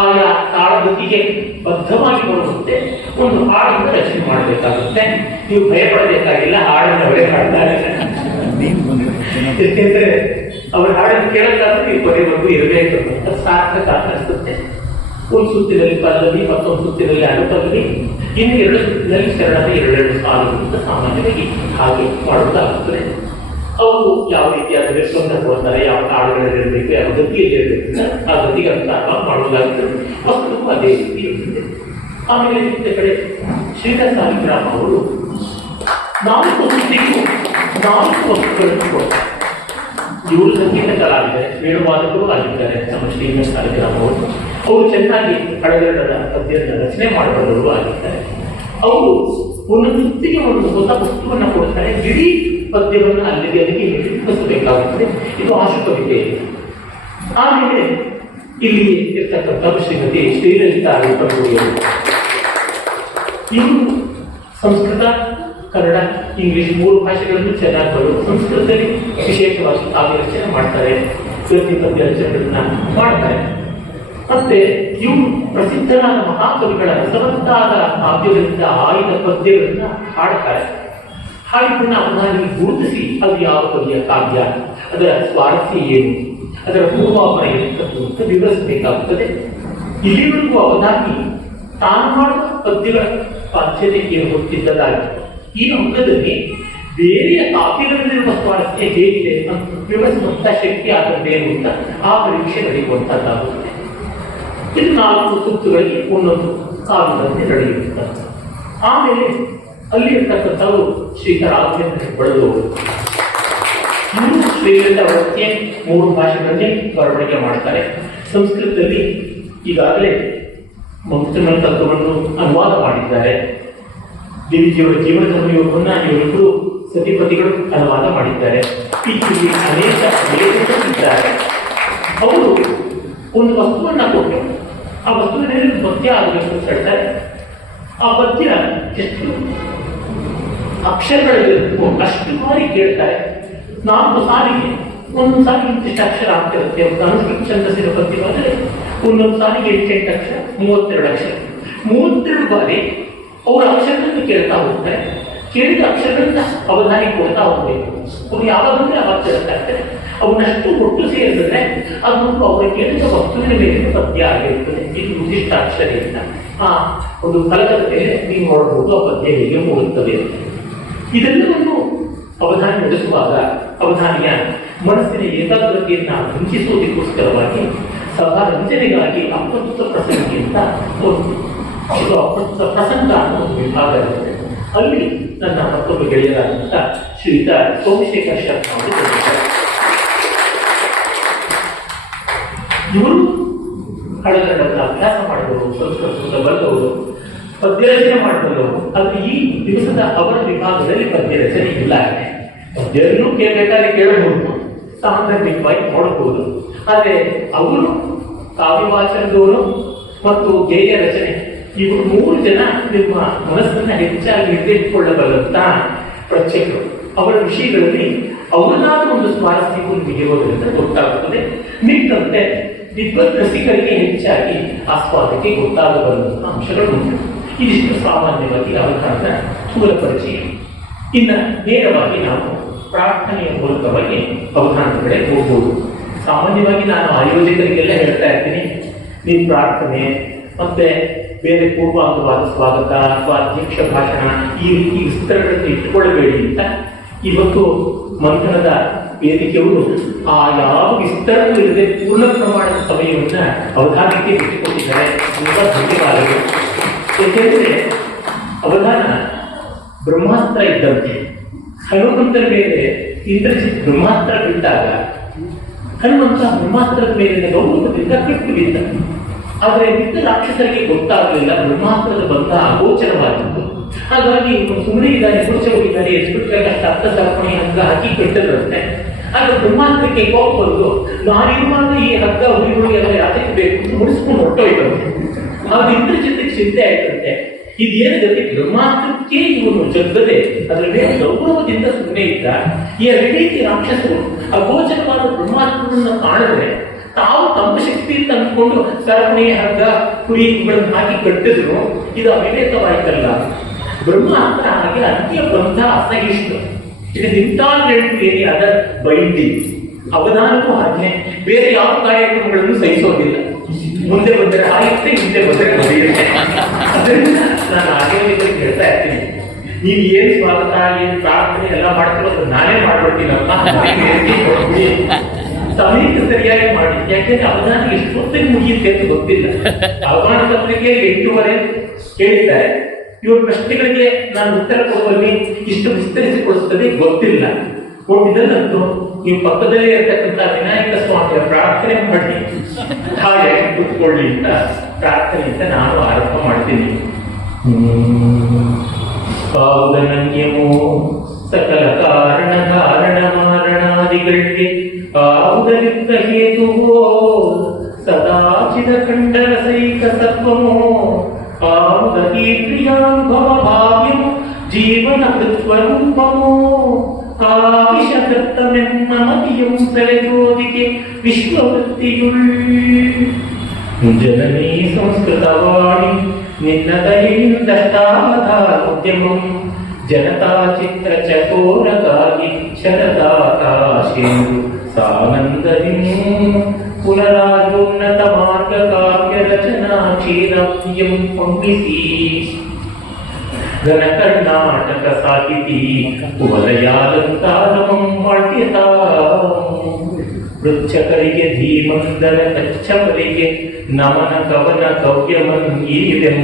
ಆಯಾ ತಾಳಗತಿಗೆ ಬದ್ಧವಾಗಿ ಬರುವಂತೆ ಒಂದು ಹಾಡನ್ನು ರಚನೆ ಮಾಡಬೇಕಾಗುತ್ತೆ. ನೀವು ಭಯಪಡಬೇಕಾಗಿಲ್ಲ, ಹಾಡನ್ನು ಅವರೇ ಹಾಡ್ತಾರೆ. ಯಾಕೆಂದ್ರೆ ಅವ್ರ ಹಾಡನ್ನು ಕೇಳೋಕ್ಕಾದ್ರೆ ನೀವು ಕೊನೆವರೆಗೂ ಇರಬೇಕು ಅಂತ ಸಾರ್ಥಕ ಅನಿಸುತ್ತೆ. ಒಂದು ಸುತ್ತಿನಲ್ಲಿ ಪಲ್ಲವಿ, ಮತ್ತೊಂದು ಸುತ್ತಿನಲ್ಲಿ ಅನುಪಲ್ಲವಿ, ಇನ್ನು 2 ಸುತ್ತಿನಲ್ಲಿ ಶರಣದ 2 ಸಾಲುಗಳು ಅಂತ ಸಾಮಾನ್ಯವಾಗಿ ಹಾಗೆ ಮಾಡುವುದಾಗುತ್ತದೆ. ಅವರು ಯಾವ ರೀತಿಯಾದ ವೆಚ್ಚವನ್ನು ಕೊಡ್ತಾರೆ, ಯಾವ ಹಾಡುಗಳಲ್ಲಿರಬೇಕು, ಯಾವ ಗತಿಯಲ್ಲಿ ಇರಬೇಕು, ಆ ಗತಿಗೆ ಅನುಸಾರವಾಗಿ ಮಾಡುವುದಾಗುತ್ತದೆ. ವಸ್ತುವು ಅದೇ ರೀತಿ ಇರುತ್ತದೆ. ಆಮೇಲೆ ಇತ್ತ ಕಡೆ ಶ್ರೀಧರ ಸಾಲಿಗ್ರಾಮ ಅವರು 4 ಸುತ್ತಿಗೂ 4 ವಸ್ತುಗಳನ್ನು ಕೊಡ್ತಾರೆ. ಇವರು ಸಂಗೀತ ಕಲಾವಿದರೆ, ವೇಣುವಾದಕರು ಆಗಿದ್ದಾರೆ ನಮ್ಮ ಶ್ರೀಧರ ಸಾಲಿಗ್ರಾಮ ಅವರು ಚೆನ್ನಾಗಿ ಹಳಗಡದ ಪದ್ಯದ ರಚನೆ ಮಾಡಬಲ್ಲವರು ಆಗಿದ್ದಾರೆ. ಅವರು ಒಂದೊಂದು ಸುತ್ತಿಗೆ ಒಂದು ಹೊಸ ವಸ್ತುವನ್ನು ಕೊಡ್ತಾರೆ. ಇಡೀ ಪದ್ಯವನ್ನು ಅಲ್ಲಿಗೆ ನಿರೂಪಿಸಬೇಕಾಗುತ್ತದೆ. ಇದು ಆಶುಕವಿತೆ. ಆಮೇಲೆ ಇಲ್ಲಿ ಇರ್ತಕ್ಕಂಥ ಶ್ರೀಮತಿ ಶ್ರೀಲಲಿತಾ ರೂಪಗುಡಿಯವರು, ಇವರು ಸಂಸ್ಕೃತ, ಕನ್ನಡ, ಇಂಗ್ಲಿಷ್ 3 ಭಾಷೆಗಳನ್ನು ಚೆನ್ನಾಗಿ ಬರೆದು ಸಂಸ್ಕೃತದಲ್ಲಿ ವಿಶೇಷವಾಗಿ ಕಾವ್ಯ ರಚನೆ ಮಾಡ್ತಾರೆ, ಗದ್ಯ ಪದ್ಯ ರಚನೆಗಳನ್ನ ಮಾಡ್ತಾರೆ. ಮತ್ತೆ ಇವು ಪ್ರಸಿದ್ಧರಾದ ಮಹಾಕವಿಗಳ ರಸವತ್ತಾದ ಕಾವ್ಯಗಳಿಂದ ಆಯ್ದ ಪದ್ಯಗಳನ್ನ ಹಾಡ್ತಾರೆ. ಹಾಡಿದ್ದನ್ನ ಅವಧಾನಿಗೆ ಗುರುತಿಸಿ ಅದು ಯಾವ ಕವಿಯ ಕಾವ್ಯ, ಅದರ ಸ್ವಾರಸ್ಯ ಏನು, ಅದರ ಪೂರ್ವಾಪರ ಏನು ಅಂತ ವಿವರಿಸಬೇಕಾಗುತ್ತದೆ. ಇಲ್ಲಿವರೆಗೂ ಅವಧಾನಿ ತಾನು ಮಾಡುವ ಪದ್ಯಗಳ ಬಾಧ್ಯತೆ ಏನು ಗೊತ್ತಿದ್ದದಾಗಿ ಈ ಹಂತದಲ್ಲಿ ಬೇರೆಯ ಕಾವ್ಯಗಳಲ್ಲಿರುವ ಸ್ವಾರಸ್ಯ ಹೇಗಿದೆ ಅಂತ ವಿವರಿಸುವಂತಹ ಶಕ್ತಿ ಆದದ್ದೇನು ಅಂತ ಆ ಪರೀಕ್ಷೆ ನಡೆಯುವಂತಹದ್ದಾಗುತ್ತದೆ. ಇದು 4 ಸುತ್ತುಗಳಿಗೆ ಒಂದೊಂದು ಕಾವ್ಯದಂತೆ ನಡೆಯುತ್ತದೆ. ಆಮೇಲೆ ಅಲ್ಲಿ ಇರ್ತಕ್ಕಂಥವರು ಶ್ರೀಧರ ರಾಘವೇಂದ್ರ ಬಳದವರು. ಇವರು ಶ್ರೀಲಲಿತಾ ಅವರಿಗೆ 3 ಭಾಷೆಗಳಲ್ಲಿ ಬರವಣಿಗೆ ಮಾಡ್ತಾರೆ. ಸಂಸ್ಕೃತದಲ್ಲಿ ಈಗಾಗಲೇ ಮಂತ್ರಮಲ್ ತತ್ವವನ್ನು ಅನುವಾದ ಮಾಡಿದ್ದಾರೆ. ದೇವಿಜಿಯವರ ಜೀವನಧರ್ಮವನ್ನು ಇವರಿಬ್ಬರು ಸತಿಪತಿಗಳು ಅನುವಾದ ಮಾಡಿದ್ದಾರೆ. ಇಲ್ಲಿ ಅನೇಕ ಲೇಖಕರಿದ್ದಾರೆ. ಅವರು ಒಂದು ವಸ್ತುವನ್ನು ಕೊಟ್ಟು ಆ ವಸ್ತುವಿನಲ್ಲಿ ಪದ್ಯ ಆಗಬೇಕು ಅಂತ ಹೇಳ್ತಾರೆ. ಆ ಪದ್ಯ ಎಷ್ಟು ಅಕ್ಷರಗಳಿರುತ್ತೋ ಅಷ್ಟು ಬಾರಿ ಕೇಳ್ತಾರೆ. 4 ಸಾಲಿಗೆ ಒಂದೊಂದು ಸಾಲಿಗೆ ಇಂತಿಷ್ಟು ಅಕ್ಷರ ಆಗ್ತಿರುತ್ತೆ. ಸಂಸ್ಕೃತ ಛಂದಸ್ಸಿನ ಪದ್ಯ ಬಂದರೆ ಒಂದೊಂದು ಸಾಲಿಗೆ 8 ಅಕ್ಷರ, 32 ಅಕ್ಷರ. 32 ಬಾರಿ ಅವರ ಅಕ್ಷರಗಳನ್ನು ಕೇಳ್ತಾ ಹೋಗ್ತಾರೆ. ಕೇಳಿದ ಅಕ್ಷರಗಳನ್ನ ಅವಧಾನಿ ಕೊಡ್ತಾ ಹೋಗ್ಬೇಕು. ಅವ್ರು ಯಾವಾಗಂದ್ರೆ ಆ ಅಕ್ಷರ ಆಗ್ತಾರೆ. ಅವನಷ್ಟು ಒಟ್ಟು ಸೇರಿಸಿದ್ರೆ ಅದೊಂದು ಅವರ ಕೇಳಿದ ವಸ್ತುವಿನ ಮೇಲೆ ಪದ್ಯ ಆಗಿರುತ್ತದೆ. ಇದು ವಿಶಿಷ್ಟಾಕ್ಷರ ಆ ಒಂದು ಫಲಕದ ಮೇಲೆ ನೀವು ನೋಡಬಹುದು ಆ ಪದ್ಯ ಹೇಗೆ ಮೂಡುತ್ತದೆ. ಇದೆಲ್ಲವನ್ನು ಅವಧಾನ ನಡೆಸುವಾಗ ಅವಧಾನಿಯ ಮನಸ್ಸಿನ ಏಕಾಗ್ರತೆಯನ್ನ ವಂಚಿಸುವುದಕ್ಕೋಸ್ಕರವಾಗಿ ಸಭಾರಂಜನೆಗಾಗಿ ಅಪ್ರಸ್ತುತ ಪ್ರಸಂಗಿ ಅಂತ ಒಂದು ಅಪ್ರಸ್ತುತ ಪ್ರಸಂಗ ಅನ್ನೋ ಒಂದು ವಿಭಾಗ ಇರುತ್ತೆ. ಅಲ್ಲಿ ನನ್ನ ಮತ್ತೊಬ್ಬ ಗೆಳೆಯರಾದಂಥ ಶ್ರೀಯುತ ಸೋಮಶೇಖರ್ ಶರ್ಮಾ ಅವರು ಕೊಟ್ಟಿದ್ದಾರೆ. ಇವರು ಹಳೆಗನ್ನಡದ ಅಭ್ಯಾಸ ಮಾಡಿದವರು, ಸಂಸ್ಕೃತದ ಬರೆದವರು, ಪದ್ಯ ರಚನೆ ಮಾಡಿದವರು. ಅದು ಈ ದಿವಸದ ಅವರ ವಿಭಾಗದಲ್ಲಿ ಪದ್ಯ ರಚನೆ ಇಲ್ಲ. ಪದ್ಯವನ್ನು ಕೇಳಬೇಕಾದ್ರೆ ಕೇಳಬಹುದು, ಸಾಂದರ್ಭಿಕವಾಗಿ ನೋಡಬಹುದು. ಆದರೆ ಅವರು ಕಾವ್ಯವಾಚನದವರು ಮತ್ತು ಗೇಯ ರಚನೆ ಇವರು 3 ಜನ ನಿಮ್ಮ ಮನಸ್ಸನ್ನ ಹೆಚ್ಚಾಗಿ ಹಿಡಿದಿಟ್ಟುಕೊಳ್ಳಬಲ್ಲಂತ ಪ್ರಚೇತರು. ಅವರ ವಿಷಯಗಳಲ್ಲಿ ಅವರದಾದ ಒಂದು ಸ್ವಾರಸ್ಯವು ನಿಮಗೆ ಇರೋದ್ರಿಂದ ಗೊತ್ತಾಗುತ್ತದೆ. ಮಿಕ್ಕಂತೆ ವಿದ್ವತ್ ರಸಿಕರಿಗೆ ಹೆಚ್ಚಾಗಿ ಆಸ್ವಾದಕ್ಕೆ ಗೊತ್ತಾಗಬಲ್ಲಂತ ಅಂಶಗಳು ಉಂಟು. ಇದಿಷ್ಟು ಸಾಮಾನ್ಯವಾಗಿ ಅವಧಾನದ ಸ್ಥೂಲ ಪರಿಚಯ. ಇನ್ನು ನೇರವಾಗಿ ನಾವು ಪ್ರಾರ್ಥನೆಯ ಮೂಲಕವಾಗಿ ಅವಧಾನದ ಕಡೆ ಹೋಗ್ಬೋದು. ಸಾಮಾನ್ಯವಾಗಿ ನಾನು ಆಯೋಜಕರಿಗೆಲ್ಲ ಹೇಳ್ತಾ ಇರ್ತೀನಿ, ನೀವು ಪ್ರಾರ್ಥನೆ ಮತ್ತೆ ಬೇರೆ ಪೂರ್ವಾಂಗವಾದ ಸ್ವಾಗತ ಅಥವಾ ಅಧ್ಯಕ್ಷ ಭಾಷಣ ಈ ರೀತಿ ವಿಸ್ತರಗಳನ್ನು ಇಟ್ಟುಕೊಳ್ಳಬೇಡಿ ಅಂತ. ಇವತ್ತು ಮಂಥನದ ವೇದಿಕೆಯವರು ಆ ಯಾವ ವಿಸ್ತರಣೆ ಇಲ್ಲದೆ ಪೂರ್ಣ ಪ್ರಮಾಣದ ಸಮಯವನ್ನ ಅವಧಾನಕ್ಕೆ ಬಿಟ್ಟುಕೊಟ್ಟಿದ್ದಾರೆ. ತುಂಬಾ ಧನ್ಯವಾದಗಳು. ಏಕೆಂದರೆ ಅವಧಾನ ಬ್ರಹ್ಮಾಸ್ತ್ರ ಇದ್ದಂತೆ. ಹನುಮಂತರ ಮೇಲೆ ಇಂದ್ರಜಿತ್ ಬ್ರಹ್ಮಾಸ್ತ್ರ ಬಿಟ್ಟಾಗ ಹನುಮಂತ ಬ್ರಹ್ಮಾಸ್ತ್ರದ ಮೇಲಿನ ಗೌರವದಿಂದ ಕಟ್ಟು ಬಿದ್ದ. ಆದರೆ ಬಿದ್ದ ರಾಕ್ಷಸರಿಗೆ ಗೊತ್ತಾಗಲಿಲ್ಲ ಬ್ರಹ್ಮಾಸ್ತ್ರದ ಬಂಧ ಅಗೋಚರವಾಗಿತ್ತು. ಹಾಗಾಗಿ ಸುಮ್ಮನೆ ಇದ್ದಾನೆ, ಮುಚ್ಚವಾಗಿದ್ದಾನೆ, ಎಷ್ಟು ಕಷ್ಟ ಅರ್ಥಸರ್ಪಣೆ ಹಗ್ಗ ಹಾಕಿ ಕಟ್ಟಿದ್ರಂತೆ. ಆಗ ಬ್ರಹ್ಮಾಸ್ತ್ರಕ್ಕೆ ಕೋಪ ಬಂದು, ನಾನಿರುವಾಗ ಈ ಹಗ್ಗ ಹುಡುಗರು ಎಲ್ಲ ಯಾತಕ್ಕೆ ಬೇಕು ಮುಡಿಸ್ಕೊಂಡು ಹೊರಟೋಯ್ತಂತೆ. ಆಗ ಇಂದ್ರಜಿತ್ತಿಗೆ ಚಿಂತೆ ಆಯ್ತಂತೆ, ಇದೇನಿದೆ ಬ್ರಹ್ಮಾಸ್ತ್ರಕ್ಕೆ ಇವನು ಜಗ್ಗದೆ ಅದರ ಮೇಲೆ ಗೌರವದಿಂದ ಸುಮ್ಮನೆ ಇದ್ದ. ಈ ರೀತಿ ರಾಕ್ಷಸರು ಅಗೋಚರವಾದ ಬ್ರಹ್ಮಾಸ್ತ್ರವನ್ನು ಕಾಣಿದ್ರೆ ತಾವು ತಮ್ಮ ಶಕ್ತಿ ತಂದುಕೊಂಡು ಸರಪಣಿ ಹಗ್ಗ ಕುರಿಗಳನ್ನು ಹಾಕಿ ಕಟ್ಟಿದ್ರು. ಇದು ಅವಿವೇಕವಾಯ್ತಲ್ಲ. ಬ್ರಹ್ಮಾಸ್ತ್ರ ಹಾಗೆ ಅಂತ್ಯ ಬಂಧ ಅಸಹಿಷ್ಣು. ಇದು ನಿಂತಾಲ್ಟಿ ಅದರ್ ಬೈಂಡಿಂಗ್. ಅವಧಾನಕ್ಕೂ ಹಾಗೆ ಬೇರೆ ಯಾವ ಕಾರ್ಯಕ್ರಮಗಳನ್ನು ಸಹಿಸೋದಿಲ್ಲ. ಮುಂದೆ ಬಂದರೆ ಆಯುತ್ತೆ, ಹಿಂದೆ ಬಂದರೆ ಬರೆಯುತ್ತೆ. ಅದರಿಂದ ನಾನು ಹಾಗೆ ಹೇಳ್ತಾ ಇರ್ತೀನಿ, ನೀವು ಏನ್ ಸ್ವಾಗತ ಏನ್ ಪ್ರಾರ್ಥನೆ ಎಲ್ಲ ಮಾಡ್ತಿರೋದು ನಾನೇ ಮಾಡ್ಬಿಡ್ತೀನಪ್ಪ. ಸಮಯಕ್ಕೆ ಸರಿಯಾಗಿ ಮಾಡಿ. ಯಾಕೆಂದ್ರೆ ಅವಧಾನ ಎಷ್ಟೊತ್ತಿಗೆ ಮುಗಿಯುತ್ತೆ ಅಂತ ಗೊತ್ತಿಲ್ಲ. ಅವಮಾನ ಪತ್ರಿಕೆ 8:30 ಹೇಳಿದ್ದಾರೆ. ಇವ್ರ ಪ್ರಶ್ನೆಗಳಿಗೆ ನಾನು ಉತ್ತರ ಕೊಡುವಲ್ಲಿ ಇಷ್ಟು ವಿಸ್ತರಿಸಿಕೊಳ್ಳುತ್ತದೆ ಗೊತ್ತಿಲ್ಲ. ಇದನ್ನಂತೂ ನೀವು ಪಕ್ಕದಲ್ಲೇ ಇರತಕ್ಕಂಥ ವಿನಾಯಕ ಸ್ವಾಮಿಯ ಪ್ರಾರ್ಥನೆ ಮಾಡಿ ಹಾಗೆ ಕೂತ್ಕೊಳ್ಳಿ ಅಂತ ಪ್ರಾರ್ಥನೆಯಿಂದ ನಾನು ಆರಂಭ ಮಾಡ್ತೀನಿ. ಕಾವುದನನ್ಯಮೋ ಸಕಲ ಕಾರಣ ಕಾರಣ ಮಾರಣಾದಿಗಳಿಗೆ ಆವುದರಿದ್ದ ಹೇತುವೋ ಸದಾಚಿದ ಖಂಡನ ಸೈಕ ತತ್ವಮೋ ಆವುದ ಪ್ರಿಯಾನುಭವ ಭಾವ್ಯಂ ಜೀವನ ಕೃತ್ವರೂಪಮೋ ಕಾವಿಷಕರ್ತಮೆಮ್ಮತಿಯಂ ಸೆಳೆಯೋದಿಗೆ ವಿಶ್ವವೃತ್ತಿಯುಳ್ ಜನನೀ ಸಂಸ್ಕೃತವಾಣಿ ನಿನ್ನ ದಯೆಯಿಂದಷ್ಟಾವಧಾನೋದ್ಯಮಂ ಜನತಾ ಚಿತ್ರ ಚಕೋರಗಾಗಿ ಶರದಾಕಾಶೇಂದು ಸಾನಂದದಿಂ ಪುನರಾಯೋನ್ನತ ಮಾರ್ಗ ಕಾವ್ಯ ರಚನಾ ಕ್ಷೀರಾಪ್ತಿಯಂ ಪಂಪಿಸಿ ಘನ ಕರ್ನಾಟಕ ಸಾಹಿತಿ ಕುವಲಯಾಲಂಕಾರಮಂ ಪಾಠ್ಯತಾ ಪೃಚ್ಛಕರಿಗೆ ಧೀಮಂದರ ಕಚ್ಚವರಿಗೆ ನಮನ ಕವನ ಕವ್ಯಮನ್ ಈವೆಂ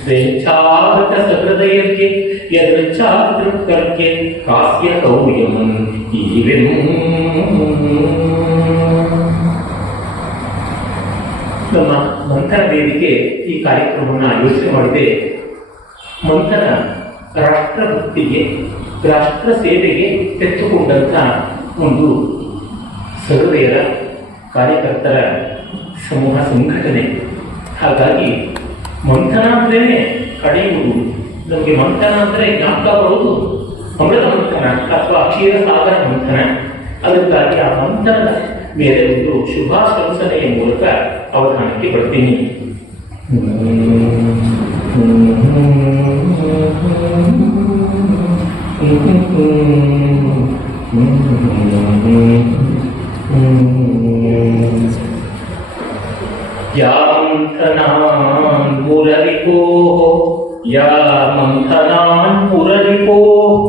ಸ್ವೇಚ್ಛಾಗತ ಸಹೃದಯಕ್ಕೆ ಯದೃಚ್ಛಾದೃಕ್ಕರ್ಗೆ ಕಾವ್ಯ ಕವ್ಯಮನ್ ಈವೆಂ. ನಮ್ಮ ಮಂಥನ ವೇದಿಕೆ ಈ ಕಾರ್ಯಕ್ರಮವನ್ನು ಆಯೋಜನೆ ಮಾಡಿದೆ. ಮಂಥನ ರಾಷ್ಟ್ರಭಕ್ತಿಗೆ, ರಾಷ್ಟ್ರ ಸೇವೆಗೆ ತೆಗೆದುಕೊಂಡಂಥ ಒಂದು ಸಹೃದಯರ ಕಾರ್ಯಕರ್ತರ ಸಮೂಹ ಸಂಘಟನೆ. ಹಾಗಾಗಿ ಮಂಥನ ಅಂದ್ರೇನೆ ಕಡೆಯುವುದು. ನಮಗೆ ಮಂಥನ ಅಂದರೆ ಜ್ಞಾಪಕ ಬರುವುದು ಅಮೃತ ಮಂಥನ ಅಥವಾ ಕ್ಷೀರ ಸಾಗರ ಮಂಥನ. ಅದಕ್ಕಾಗಿ ಆ ಮಂಥನದ ಮೇಲೆ ಒಂದು ಶುಭಾಶಂಸನೆಯ ಮೂಲಕ ಅವಧಾನಕ್ಕೆ ಬರ್ತೀನಿ. या मंथनान् मुररिपोः या मंथनान् मुररिपोः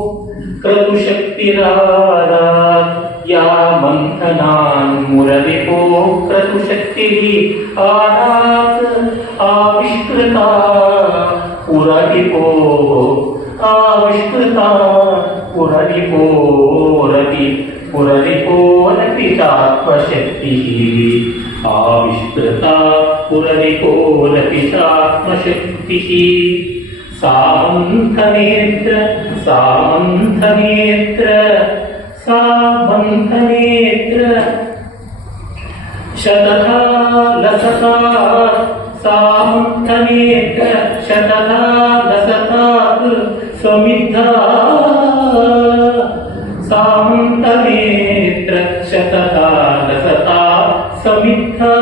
क्रतुशक्तिरादात् या मंथनान् मुररिपोः क्रतुशक्तिः आदात् आविष्कृता पुररिपोः आविष्कृता पुररिपोरपितात्मशक्तिः आविष्कृता पुररिपोरपितात्मशक्तिः सामन्थनेत्र सामन्थनेत्र सामन्थनेत्र शतथा लसता सामन्थनेत्र शतथा लसता समिद्धा सामन्तनेत्र शतथा लसता समिद्धा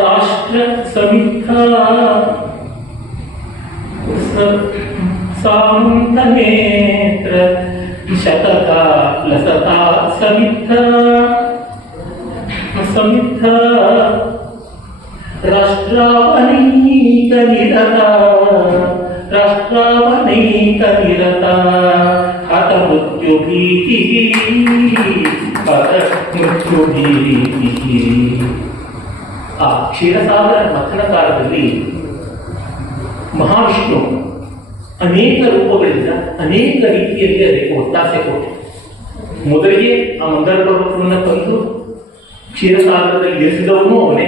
राष्ट्र समिद्धा सामन्तनेत्र शतथा लसता समिद्धा समिद्धा राष्ट्रावनीकनिरता राष्ट्रावनीकनिरता हतमृत्युभीतिः हतमृत्युभीतिः ಆ ಕ್ಷೀರಸಾಗರ ಮಥನ ಕಾಲದಲ್ಲಿ ಮಹಾವಿಷ್ಣು ಅನೇಕ ರೂಪಗಳಿಂದ ಅನೇಕ ರೀತಿಯಲ್ಲಿ ಅದಕ್ಕೆ ಒತ್ತಾಸೆ ಕೊಟ್ಟು ಮೊದಲಿಗೆ ಆ ಮಂಗಲ ಪರ್ವತವನ್ನು ತಂದು ಕ್ಷೀರಸಾಗರದಲ್ಲಿ ಇರಿಸಿದವನು ಅವನೇ,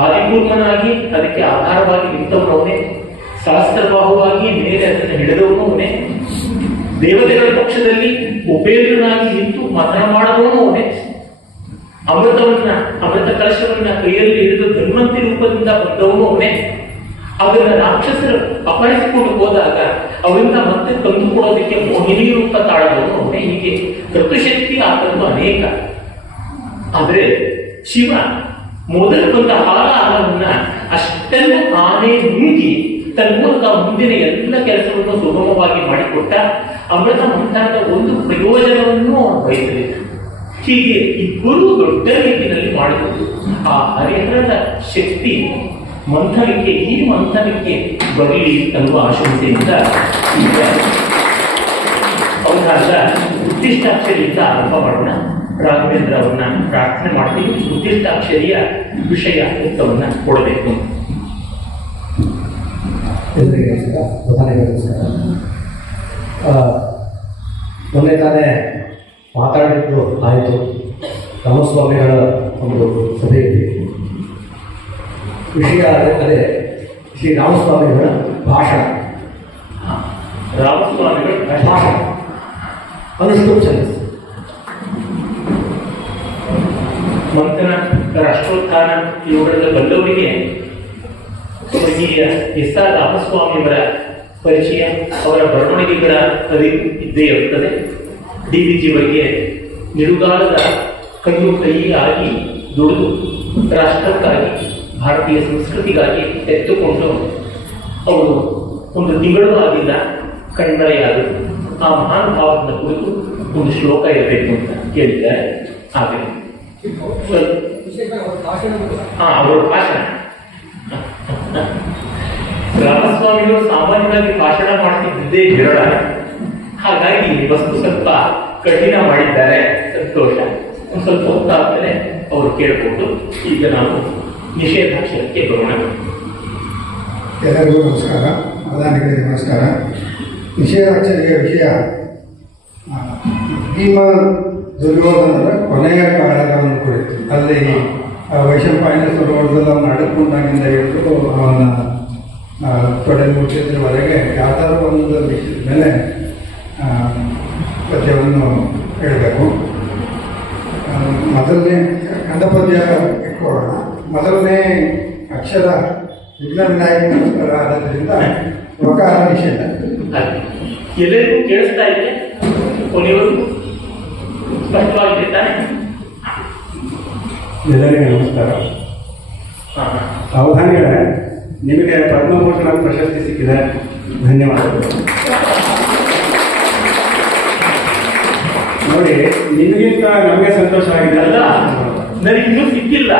ಆದಿಪೂರ್ವನಾಗಿ ಅದಕ್ಕೆ ಆಧಾರವಾಗಿ ನಿಂತವನು ಅವನೇ, ಸಹಸ್ರಬಾಹುವಾಗಿ ಮೇಲೆ ಅದನ್ನು ಹಿಡಿದವನು ಅವನೇ, ದೇವತೆಗಳ ಪಕ್ಷದಲ್ಲಿ ಉಪೇಂದ್ರನಾಗಿ ನಿಂತು ಮಥನ ಮಾಡದವನು ಅವನೇ, ಅಮೃತ ಕಲಶವನ್ನ ಕೈಯಲ್ಲಿ ಹಿಡಿದು ಧನ್ವಂತಿ ರೂಪದಿಂದ ಬಂದವನು ಅವನೇ. ಅದನ್ನ ರಾಕ್ಷಸರು ಅಪಹರಿಸಿಕೊಂಡು ಹೋದಾಗ ಅವರಿಂದ ಮತ್ತೆ ತಂದುಕೊಡೋದಕ್ಕೆ ಮೋಹಿನಿ ರೂಪ ತಾಳದವನು ಅವನೇ. ಹೀಗೆ ಕೃತಶಕ್ತಿ ಆತನು ಅನೇಕ. ಆದ್ರೆ ಶಿವ ಮೊದಲು ಬಂದ ಹಾಲವನ್ನ ಅಷ್ಟನ್ನು ಆನೆ ನುಂಗಿ ತನ್ಮೂಲಕ ಮುಂದಿನ ಎಲ್ಲ ಕೆಲಸವನ್ನು ಸುಗಮವಾಗಿ ಮಾಡಿಕೊಟ್ಟ. ಅಮೃತ ಮಂಥನದ ಒಂದು ಪ್ರಯೋಜನವನ್ನು ಬಯಸಲಿಲ್ಲ. ಹೀಗೆ ಇಬ್ಬರು ದೊಡ್ಡ ರೀತಿಯಲ್ಲಿ ಮಾಡಿದರು. ಆ ಹರಿಹರದ ಶಕ್ತಿ ಮಂಥನಕ್ಕೆ ಈ ಮಂಥನಕ್ಕೆ ಬರಲಿ ಅನ್ನುವ ಆಶಂಸೆಯಿಂದ ಈಗ ಅವರಾದ ಉದ್ದಿಷ್ಟಾಕ್ಷರಿಯಿಂದ ಆರಂಭ ಮಾಡೋಣ. ರಾಘವೇಂದ್ರ ಅವರನ್ನ ಪ್ರಾರ್ಥನೆ ಮಾಡ್ತೀವಿ. ಉದ್ದಿಷ್ಟಾಕ್ಷರಿಯ ವಿಷಯ ಉತ್ತರವನ್ನ ಕೊಡಬೇಕು. ಎಲ್ಲರಿಗೆ ನಮಸ್ಕಾರ. ಪ್ರಧಾನಿಗೆ ನಮಸ್ಕಾರ. ಮೊನ್ನೆ ತಾನೇ ಮಾತಾಡಿದ್ದು ಆಯಿತು. ರಾಮಸ್ವಾಮಿಗಳ ಒಂದು ಸಭೆಯಲ್ಲಿ ವಿಷಯ ಅದೇ ಶ್ರೀ ರಾಮಸ್ವಾಮಿಗಳ ಭಾಷಣ. ರಾಮಸ್ವಾಮಿಗಳ ಭಾಷಣ ಅನುಷ್ಠುಪ್ ಛಂದಸ್ಸು. ಮಂಥನ, ರಾಷ್ಟ್ರೋತ್ಥಾನ ಇವುಗಳ ಬಲ್ಲವರಿಗೆ ಸ್ವರ್ಗೀಯ ಎಸ್ ಆರ್ ರಾಮಸ್ವಾಮಿಯವರ ಪರಿಚಯ, ಅವರ ಬರವಣಿಗೆಗಳ ಅರಿವು ಇದ್ದೇ ಇರುತ್ತದೆ. ಡಿ.ವಿ.ಜಿ ಅವರಿಗೆ ನಿಡುಗಾಲದ ಕಣ್ಣು ಕೈಯಾಗಿ ದುಡಿದು ರಾಷ್ಟ್ರಕ್ಕಾಗಿ ಭಾರತೀಯ ಸಂಸ್ಕೃತಿಗಾಗಿ ಎತ್ತುಕೊಂಡು ಅವರು ಒಂದು ತಿಂಗಳು ಆಗಿಲ್ಲ ಕಣ್ಮರೆಯಾದರು. ಆ ಮಹಾನ್ ಭಾವನ ಕುರಿತು ಒಂದು ಶ್ಲೋಕ ಇರಬೇಕು ಅಂತ ಕೇಳಿದ್ದಾರೆ. ಹಾಗೆ ಅವರ ಭಾಷಣ. ರಾಮಸ್ವಾಮಿಗಳು ಸಾಮಾನ್ಯವಾಗಿ ಭಾಷಣ ಮಾಡ್ತಿದ್ದೇ ವಿರಳ. ಹಾಗಾಗಿ ವಸ್ತು ಸ್ವಲ್ಪ ಕಠಿಣ ಮಾಡಿದ್ದಾರೆ. ಸಂತೋಷ. ಒಂದು ಸ್ವಲ್ಪ ಹೊತ್ತಾದ್ಮೇಲೆ ಅವರು ಕೇಳ್ಕೊಂಡು ಈಗ ನಾವು ನಿಷೇಧಾಕ್ಷರಕ್ಕೆ ಬರೋಣ. ಎಲ್ಲರಿಗೂ ನಮಸ್ಕಾರ. ಪ್ರಧಾನಿಗಳಿಗೆ ನಮಸ್ಕಾರ. ನಿಷೇಧಾಕ್ಷರಿಯ ವಿಷಯ ಭೀಮ ದುರ್ಯೋಧನರ ಕೊನೆಯ ಕಾಳಗವನ್ನು ಕುರಿತು. ಅಲ್ಲಿ ವೈಶಂಪಾಯನ ಸರೋವರದಲ್ಲಿ ಅವನ ಅಡಕೊಂಡಾಗಿಂದ ಹಿಡಿದು ಅವನ ತೊಡೆ ಮುಟ್ಟಿದ್ರವರೆಗೆ ಯಾವ್ದಾದ್ರು ಒಂದು ವಿಷಯದ ಮೇಲೆ ಪದ್ಯವನ್ನು ಹೇಳಬೇಕು. ಮೊದಲನೇ ಕಂದ ಪದ್ಯ ಇಟ್ಕೊಳ್ಳೋಣ. ಮೊದಲನೇ ಅಕ್ಷರ ವಿಘ್ನ ವಿನಾಯಕ ನಮಸ್ಕಾರ ಆದದ್ರಿಂದ ವಕಾರ ನಿಷೇಧ. ಎಲ್ಲರಿಗೂ ಕೇಳಿಸ್ತಾ ಇದೆ? ಕೊನೆಯವರು ಸ್ಪಷ್ಟವಾಗಿದೆ ತಾನೆ? ಎಲ್ಲರಿಗೂ ನಮಸ್ಕಾರ. ಅವಧಾನಿಗಳೇ, ನಿಮಗೆ ಪದ್ಮಭೂಷಣ ಪ್ರಶಸ್ತಿ ಸಿಕ್ಕಿದೆ. ಧನ್ಯವಾದಗಳು. ನೋಡಿ, ನಿಮಗಿಂತ ನಮಗೆ ಸಂತೋಷ ಆಗಿದೆ ಅಲ್ಲ, ನನಗಿನ್ನೂ ಸಿಕ್ಕಿಲ್ಲ.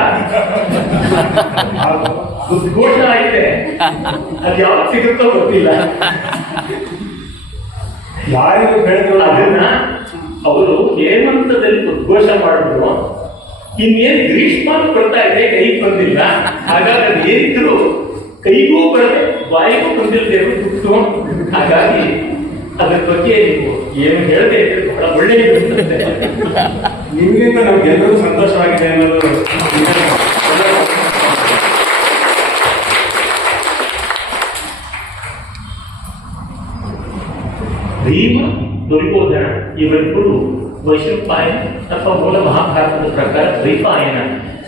ಉದ್ಘೋಷ ಆಗಿದೆ, ಅದು ಯಾವಾಗ ಸಿಗುತ್ತೋ ಗೊತ್ತಿಲ್ಲ. ಯಾರಿಗೂ ಹೇಳಿದ್ರು ಅದನ್ನ ಅವರು ಹೇಮಂತದಲ್ಲಿ ಉದ್ಘೋಷ ಮಾಡಿದ್ರು. ಇನ್ನೇನು ಗ್ರೀಷ್ಮನು ಬರ್ತಾ ಇದೆ, ಕೈಗೆ ಬಂದಿಲ್ಲ. ಹಾಗಾಗಿ ಅದು ಏನಿದ್ರು ಕೈಗೂ ಬರದೆ ಬಾಯಿಗೂ ಬಂದಿಲ್ಲದೆ ಬಿಟ್ಟು, ಹಾಗಾಗಿ ಅದ್ರ ಬಗ್ಗೆ ನೀವು ಏನು ಹೇಳದೆ ಇದ್ರೆ ಬಹಳ ಒಳ್ಳೆಯದು ಅನ್ಸುತ್ತೆ. ನಿಮಗಿಂತ ನಮ್ಗೆಲ್ಲರಿಗೂ ಸಂತೋಷವಾಗಿದೆ ಅನ್ನೋದು ಭೀಮ ದುರ್ಯೋಧನ ಇವರಿಬ್ಬರು ವೈಶಂಪಾಯನ ಅಥವಾ ಮೂಲ ಮಹಾಭಾರತದ ಪ್ರಕಾರ ದ್ವೈಪಾಯನ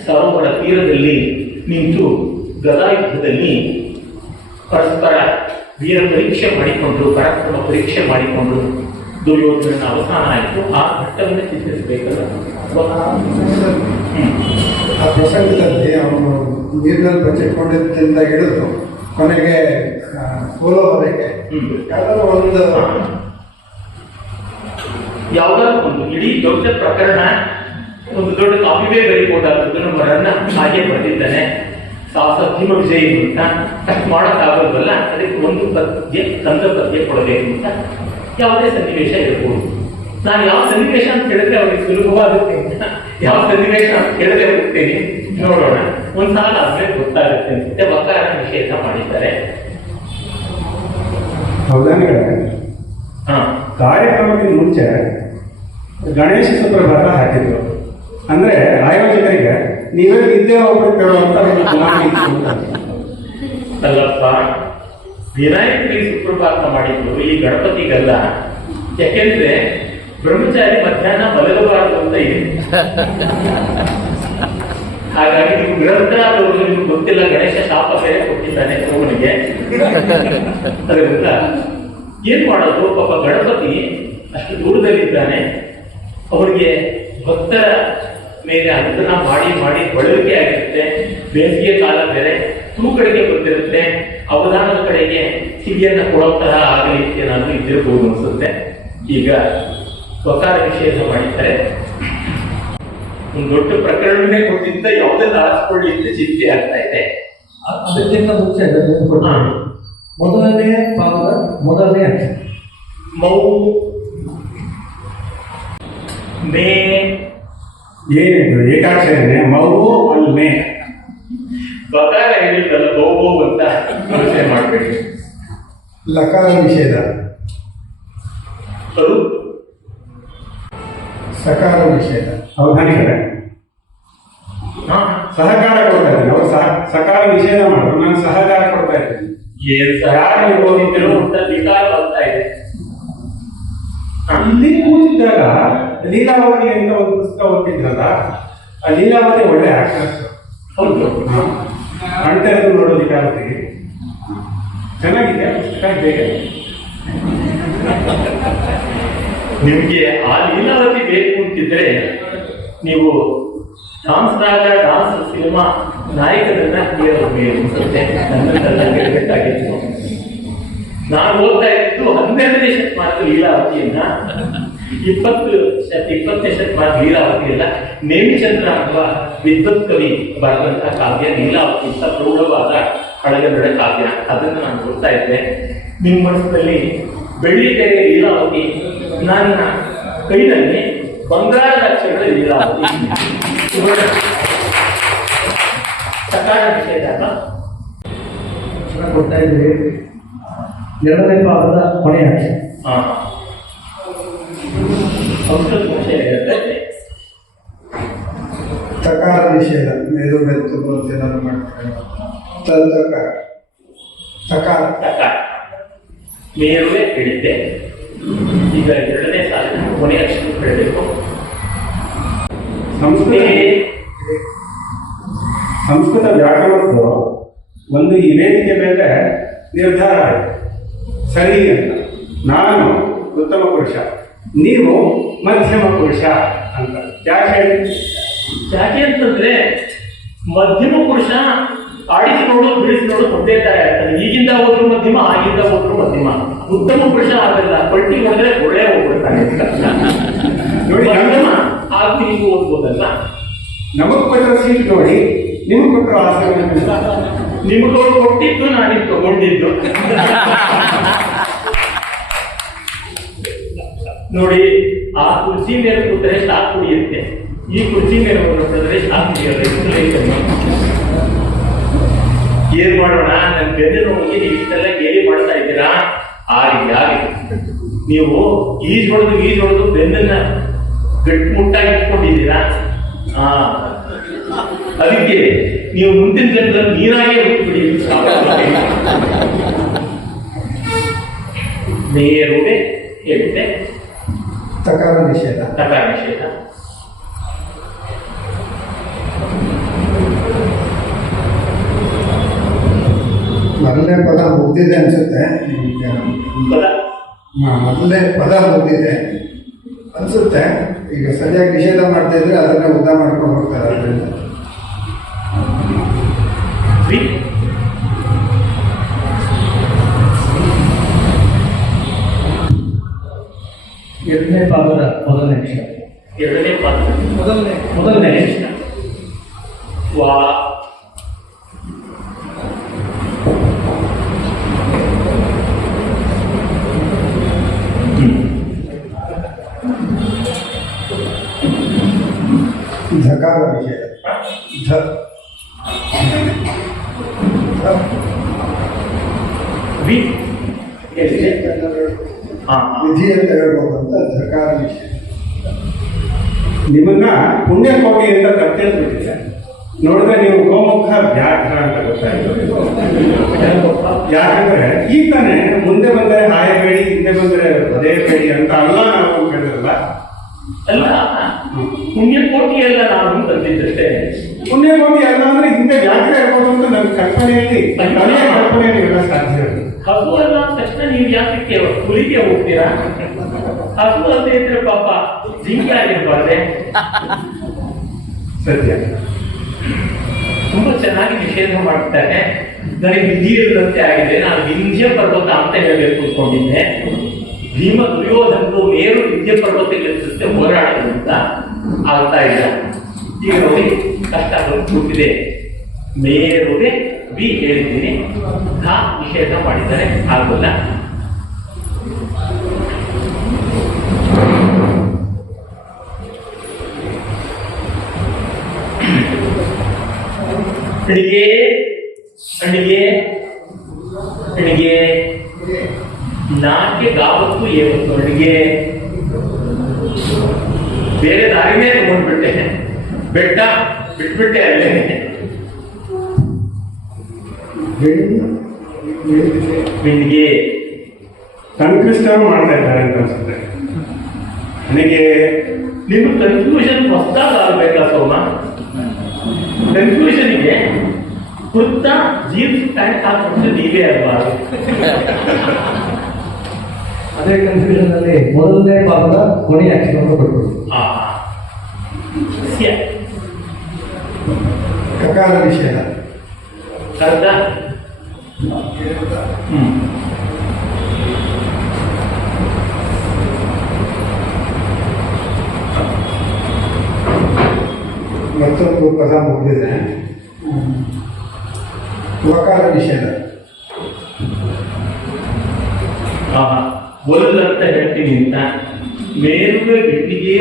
ಸರೋವರ ತೀರದಲ್ಲಿ ನಿಂತು ಗದಾಯುದ್ಧದಲ್ಲಿ ಪರಸ್ಪರ ವೀರ ಪರೀಕ್ಷೆ ಮಾಡಿಕೊಂಡ್ರು, ಪರಾಕ್ರಮ ಪರೀಕ್ಷೆ ಮಾಡಿಕೊಂಡ್ರು. ದುರ್ಯೋಧನನ ಅವಸಾನ ಆಯಿತು. ಆ ಘಟ್ಟವನ್ನು ಚಿತ್ರಿಸಬೇಕಲ್ಲ. ಆ ಪ್ರಸಂಗದಲ್ಲಿ ಅವನು ನೀರಿನಲ್ಲಿ ಬಚ್ಚಿಟ್ಕೊಂಡಿದ್ದರಿಂದ ಹಿಡಿದು ಕೊನೆಗೆ ಸೋಲೋವರೆಗೆ ಯಾವ್ದಾದ್ರು ಒಂದು ಯಾವ್ದಾದ್ರು ಒಂದು ಇಡೀ ದೊಡ್ಡ ಪ್ರಕರಣ, ಒಂದು ದೊಡ್ಡ ಕಾಪಿವೇ ಬರೀಬಹುದಾದನ್ನು ಬರನ್ನ ಹಾಗೆ ಬರೆದಿದ್ದಾನೆ. ಸಾಹಸ ಭೀಮ ವಿಜಯ ಅಂತ ಅಷ್ಟು ಮಾಡೋಕ್ಕಾಗೋದಲ್ಲ, ಅದಕ್ಕೆ ಒಂದು ಪದ್ಯ, ಕಂದ ಪದ್ಯ ಕೊಡಬೇಕು ಅಂತ ಯಾವುದೇ ಸನ್ನಿವೇಶ ಇರಬಹುದು. ನಾನು ಯಾವ ಸನ್ನಿವೇಶ ಅಂತ ಹೇಳಿದ್ರೆ ಅವ್ರಿಗೆ ಸುಲಭವಾಗುತ್ತೆ ಅಂತ ಯಾವ ಸನ್ನಿವೇಶ ಅಂತ ಕೇಳದೆ ಹೋಗ್ತೇನೆ. ನೋಡೋಣ, ಒಂದ್ಸಾಲ ಆದ್ಮೇಲೆ ಗೊತ್ತಾಗುತ್ತೆ ಅನ್ಸುತ್ತೆ. ವಕಾರ ನಿಷೇಧ ಮಾಡಿದ್ದಾರೆ. ಹೌದಾನಿಗಳೇ, ಹಾ, ಕಾರ್ಯಕ್ರಮಕ್ಕಿಂತ ಮುಂಚೆ ಗಣೇಶ ಸುಪ್ರಭಾತ ಹಾಕಿದ್ರು. ಅಂದ್ರೆ ಆಯೋಜಕರಿಗೆ ನೀವೇ ನಿದ್ದೆ ಹೋಗ್ಬಿಡ್ತೇವೆ ಅಂತ ಅಲ್ಲಪ್ಪ, ವಿನಾಯಕರಿಗೆ ಸುಪ್ರಭಾತ ಮಾಡಿದ್ರು, ಈ ಗಣಪತಿಗಲ್ಲ. ಯಾಕೆಂದ್ರೆ ಬ್ರಹ್ಮಚಾರಿ ಮಧ್ಯಾಹ್ನ ಮಲಗಬಾರದು ಅಂತ ಇದೆ. ಹಾಗಾಗಿ ನೀವು ಗೃಹಸ್ಥರಾದವರು ನಿಮ್ಗೆ ಗೊತ್ತಿಲ್ಲ, ಗಣೇಶ ಶಾಪ ಬೇರೆ ಕೊಟ್ಟಿದ್ದಾನೆ ಅವನಿಗೆ. ಅದರಿಂದ ಏನ್ ಮಾಡೋದು, ಪಾಪ ಗಣಪತಿ ಅಷ್ಟು ದೂರದಲ್ಲಿದ್ದಾನೆ. ಅವರಿಗೆ ಭಕ್ತರ ಮೇಲೆ ಅನುಗ್ರಹ ಮಾಡಿ ಮಾಡಿ ಬಳಲಿಕೆ ಆಗಿರುತ್ತೆ. ಬೇಸಿಗೆ ಕಾಲ ಬೇರೆ, ಕಡೆಗೆ ಬಂದಿರುತ್ತೆ. ಅವಧಾನದ ಕಡೆಗೆ ಸಿಹಿಯನ್ನ ಕೊಡೋತರ ಆಗಲಿಕ್ಕೆ ಏನಾದ್ರೂ ಇದ್ದಿರಬಹುದು ಅನ್ಸುತ್ತೆ. ಈಗ ವಕಾರ ನಿಷೇಧ ಮಾಡಿದ್ದಾರೆ. ಒಂದು ದೊಡ್ಡ ಪ್ರಕರಣನೇ ಕೊಟ್ಟಿದ್ದ ಯಾವುದನ್ನ ಆರಿಸ್ಕೊಳ್ಳಿ ಅಂತ ಚಿಂತೆ ಆಗ್ತಾ ಇದೆ. ಅದಕ್ಕಿಂತ ಮುಂಚೆ ಮೊದಲನೇ ಪಾದದ ಮೊದಲನೇ ಅಕ್ಷರ ಮೌ ಮೇ ಏನಿದ್ರು ಏಕಾಕ್ಷರನೇ ಮೌ ಅಲ್ ಮೇ. ಬಕಾರ ಹೇಳಿದ್ದಲ್ಲ ಗೋಗೋ ಅಂತ ಯೋಚನೆ ಮಾಡಬೇಡಿ. ಲಕಾರ ನಿಷೇಧ, ಅದು ಸಕಾರ ನಿಷೇಧ. ಅವಧಾನಿಕರೇ ಸಹಕಾರ ಕೊಡ್ತಾ ಇದ್ದೀನಿ. ಅವ್ರು ಸಕಾರ ನಿಷೇಧ ಮಾಡಿದ್ರು, ನಾನು ಸಹಕಾರ ಕೊಡ್ತಾ ಇದ್ದೀನಿ. ಏನ್ ಯಾರು ಓದಿದ್ರು ಅಂತ ವಿಕಾರ ಬರ್ತಾ ಇದೆ. ಇಲ್ಲಿ ಕೂತಿದ್ದಾಗ ಲೀಲಾವತಿ ಅಂತ ಒಂದು ಪುಸ್ತಕ ಓದ್ತಿದ್ರಲ್ಲ, ಆ ಲೀಲಾವತಿ ಒಳ್ಳೆ ಆಕ್ಟರ್ಸ್. ಹೌದು, ಕಾಣ್ತಾ ಇರೋದು ನೋಡೋ ಲೀಲಾವತಿ ಚೆನ್ನಾಗಿದೆ ಪುಸ್ತಕ. ಬೇಗ ನಿಮ್ಗೆ ಆ ಲೀಲಾವತಿ ಬೇಕು ಅಂತಿದ್ರೆ ನೀವು ಡಾನ್ಸ್ ರಾಗ ಡಾನ್ಸ್ ಸಿನಿಮಾ ನಾಯಕರನ್ನ ಕೇಳಬೇಕು ಅನ್ಸುತ್ತೆ. ನನ್ನನ್ನೆಲ್ಲ ಕೇಳಬೇಕಾಗಿತ್ತು. ನಾನು ಓದ್ತಾ ಇದ್ದು 12ನೇ ಶತಮಾನದ ಲೀಲಾವತಿಯನ್ನ, 20ನೇ ಶತಮಾನದ ಲೀಲಾವತಿಯಲ್ಲ, ನೇಮಿಚಂದ್ರ ಅಥವಾ ವಿದ್ವತ್ ಕವಿ ಬರೆದಂತಹ ಕಾವ್ಯ ಲೀಲಾವತಿ ಅಂತ ಪ್ರೌಢವಾದ ಹಳಗನ್ನಡ ಕಾವ್ಯ. ಅದನ್ನು ನಾನು ಓದ್ತಾ ಇದ್ದೆ. ನಿಮ್ಮ ಮನಸ್ಸಿನಲ್ಲಿ ಬೆಳ್ಳಿತೆರೆ ಲೀಲಾವತಿ, ನನ್ನ ಕೈನಲ್ಲಿ ಬಂಗಾರದ ಅಕ್ಷರಗಳ ಲೀಲಾವತಿ. ಸಕಾರ ನಿಷೇಧ ಕೊಡ್ತಾ ಇದ್ದೀವಿ. ಎರಡನೇ ಪಾದದ ಕೊನೆಯ ಅಕ್ಷರ ಸಂಸ್ಕೃತ ಭಾಷೆ ಇರುತ್ತೆ. ತಕಾರ ನಿಷೇಧ, ಮೇದು ಮೆತ್ತು ಅಂತ ಏನಾದ್ರು ಮಾಡ್ತಾರೆ. ತಕಾರ ತಕಾರ ತಕಾರ ಮೇರುವೆ ಹೇಳಿದ್ದೆ. ಈಗ ಎರಡನೇ ಸಾಲಿನ ಕೊನೆಯ ಅಕ್ಷರ ಹೇಳಬೇಕು. ಸಂಸ್ಕೃತ ವ್ಯಾಕರಣದ್ದು ಒಂದು ಈ ವೇದಿಕೆ ಮೇಲೆ ನಿರ್ಧಾರ ಆಯಿತು. ಸರಿ ಅಂತ, ನಾನು ಉತ್ತಮ ಪುರುಷ, ನೀವು ಮಧ್ಯಮ ಪುರುಷ ಅಂತ. ಯಾಕೆ ಹೇಳಿ? ಯಾಕೆ ಅಂತಂದ್ರೆ ಮಧ್ಯಮ ಪುರುಷ ಆಡಿಸಿ ನೋಡು ಬಿಡಿಸಿ ನೋಡು ಒಂದೇ ತರ ಇರ್ತಾನೆ. ಈಗಿಂದ ಹೋದ್ರು ಮಧ್ಯಮ, ಆಗಿಂದ ಹೋದ್ರು ಮಧ್ಯಮ. ಉತ್ತಮ ಪುರುಷ ಆಗಲ್ಲ, ಪಟ್ಟಿ ಮಾಡಿದ್ರೆ ಒಳ್ಳೆ ಹೋಗ್ಬಿಡ್ತಾನೆ. ನೋಡಿ, ಹಾಗೂ ನೀವು ಓದ್ಬೋದಲ್ಲ. ನಮಗ್ ಕೊಟ್ಟಿರೋ ಸೀಟ್ ನೋಡಿ, ನಿಮ್ಗೆ ಕೊಟ್ಟಿರೋ ಆಸೆ ನಿಮ್ಗೆ ಕೊಟ್ಟಿದ್ದು ನಾನಿಗೆ ತಗೊಂಡಿದ್ದು. ನೋಡಿ, ಆ ಕುರ್ಚಿ ಮೇಲೆ ಕೂತರೆ ಶಾಕ್ ಕುಡಿಯುತ್ತೆ, ಈ ಕುರ್ಚಿ ಮೇಲೆ ಕೂತ್ರೆ ಶಾಕ್ ಕುಡಿಯುತ್ತೆ. ಏನ್ ಮಾಡೋಣ, ನನ್ನ ಬೆನ್ನು ನೋವಿಗೆ ನೀವು ಇಷ್ಟೆಲ್ಲ ಗೇಲಿ ಮಾಡ್ತಾ ಇದ್ದೀರಾ. ಆಗಿ ನೀವು ಈಜ್ ಹೊಡೆದು ಬೆನ್ನನ್ನ ಗಟ್ಟಿಮುಟ್ಟಾಗಿ ಇಟ್ಕೊಂಡಿದ್ದೀರಾ. ಅದಕ್ಕೆ ನೀವು ಮುಂದಿನ ಜನ್ಮದಲ್ಲಿ ನೀರಾಗೆ ಬಿಟ್ಬಿಡಿ. ನೇರುಡೆ ಹೇಳುತ್ತೆ ತಕಾರ ನಿಷೇಧ. ತಕಾರ ನಿಷೇಧ. ಮೊದಲನೇ ಪದ ಮುಗ್ದಿದೆ ಅನ್ಸುತ್ತೆ. ಪದ ಮೊದಲನೇ ಪದ ಮುಗ್ದಿದೆ ಅನ್ಸುತ್ತೆ. ಈಗ ಸರಿಯಾಗಿ ನಿಷೇಧ ಮಾಡ್ತಾ ಇದ್ರೆ ಅದನ್ನ ಉದ್ದ ಮಾಡ್ಕೊಂಡು ಹೋಗ್ತಾರೆ. ಅದರಿಂದ ಎರಡನೇ ಪಾದದ ಮೊದಲನೇ ಅಕ್ಷರ. ಎರಡನೇ ಪದ ಮೊದಲನೇ ಅಕ್ಷರ. ವಾ. ಧಕಾರ ನಿಷೇಧ. ವಿಧಿ ಅಂತ ಹೇಳ್ಬೋದು ಅಂತ ಧಕಾರ ನಿಷೇಧ. ನಿಮ್ಮನ್ನ ಪುಣ್ಯಕೋಟಿಯಿಂದ ಕತ್ತರಿಸ್ಬಿಟ್ಟಿದೆ. ನೋಡಿದ್ರೆ ನೀವು ಗೋಮುಖ ವ್ಯಾಘ್ರ ಅಂತ ಗೊತ್ತಾಯಿತು. ಯಾಕಂದ್ರೆ ಈಗ ತಾನೇ ಮುಂದೆ ಬಂದರೆ ಹಾಯಬೇಡಿ, ಹಿಂದೆ ಬಂದರೆ ಒದೆಯಬೇಡಿ ಅಂತ ಅಲ್ಲ ನಾವು ಹೇಳಿದ್ರಲ್ಲ. ಅಲ್ಲ, ಪುಣ್ಯಕೋಟಿ ಎಲ್ಲ ನಾನು ಬಂದಿದ್ದೆ. ಪುಣ್ಯಕೋಟಿ ಅಲ್ಲ ಅಂದ್ರೆ ಹಿಂದೆ ವ್ಯಾಘ್ರ ಇರ್ಬೋದು ಅಂತ ನನ್ನ ಕಲ್ಪನೆಯಲ್ಲಿ ಕಲ್ಪನೆಯಲ್ಲಿ ಸಾಧ್ಯ. ಹಸು ಅಲ್ಲ ಅಂದ ತಕ್ಷಣ ನೀವು ಯಾಕೆ ಹುಲಿಗೆ ಹೋಗ್ತೀರಾ? ಹಸು ಅಲ್ಲದೆ ಇದ್ರೆ ಪಾಪ ಜಿಂಕೆ ಆಗಿರ್ಬಾರ್ದೆ. ಸತ್ಯ. ತುಂಬಾ ಚೆನ್ನಾಗಿ ನಿಷೇಧ ಮಾಡ್ತಾರೆ. ನನಗೆ ವಿಧಿ ಇಲ್ಲದಂತೆ ಆಗಿದೆ. ನಾನು ವಿಂಧ್ಯ ಪರ್ವತ ಅಂತ ಹೇಳಬೇಕು ಅಂದ್ಕೊಂಡಿದ್ದೆ. ಭೀಮ ದುರ್ಯೋಧನರು ಮೇರು ವಿಂಧ್ಯ ಪರ್ವತಕ್ಕೆ ಹೋರಾಡೋದ್ರಿಂದ ಆಗ್ತಾ ಇಲ್ಲ. ಈಗ ನೋಡಿ, ಕಷ್ಟ ಕೂತಿದೆ. ಮೇರುವೆ ಬಿ ಹೇಳಿದ್ದೀನಿ, ಹ ನಿಷೇಧ ಮಾಡಿದ್ದಾರೆ, ಆಗೋಲ್ಲ. ಅಡಿಗೆ ಅಡಿಗೆ ಅಡಿಗೆ ನಾಟ್ಯ ಗಾವತ್ತು ಏವತ್ತು ಅಡಿಗೆ. ಬೇರೆ ದಾರಿನೇ ತಗೊಂಡ್ಬಿಟ್ಟೆ, ಬೆಟ್ಟ ಬಿಟ್ಬಿಟ್ಟೆ ಅಲ್ಲೇ. ಬೆಂಡಿಗೆ ಕನ್ಕ್ರಿಸ್ಟರ್ ಮಾಡ್ತಾ ಇದ್ದಾರೆ ಅಂತ ಅನ್ಸುತ್ತೆ ನನಗೆ. ನಿಮ್ಗೆ ಕನ್ಫ್ಯೂಷನ್ ಹೊಸದಾಗಿ ಆಗ್ಬೇಕಾ ಸೋಮ? ಕನ್ಫ್ಯೂಷನ್ಗೆ ಕುರ್ತಾ ಜೀನ್ಸ್ ಪ್ಯಾಂಟ್ ಹಾಕೊಂಡು ನೀವೇ ಅಲ್ವಾ? ಅದೇ ಕನ್ಫ್ಯೂಷನ್ ಅಲ್ಲಿ ಮೊದಲನೇ ಪಾದದ ಕೊನೆಯ ಅಕ್ಷರವನ್ನು ಕೊಟ್ಬಿಡು. ಕಕಾರ ನಿಷೇಧ. ಅರ್ಧ. ಮತ್ತೊಂದು ಪದ ಮುಗಿದಿದೆ. ವಕಾರ ನಿಷೇಧ. ಒಲ್ಲು ಅಂತ ಹೇಳ್ತೀನಿ ಅಂತ ಮೇಲುವೆ ಬಿಟ್ಟಿಗೆ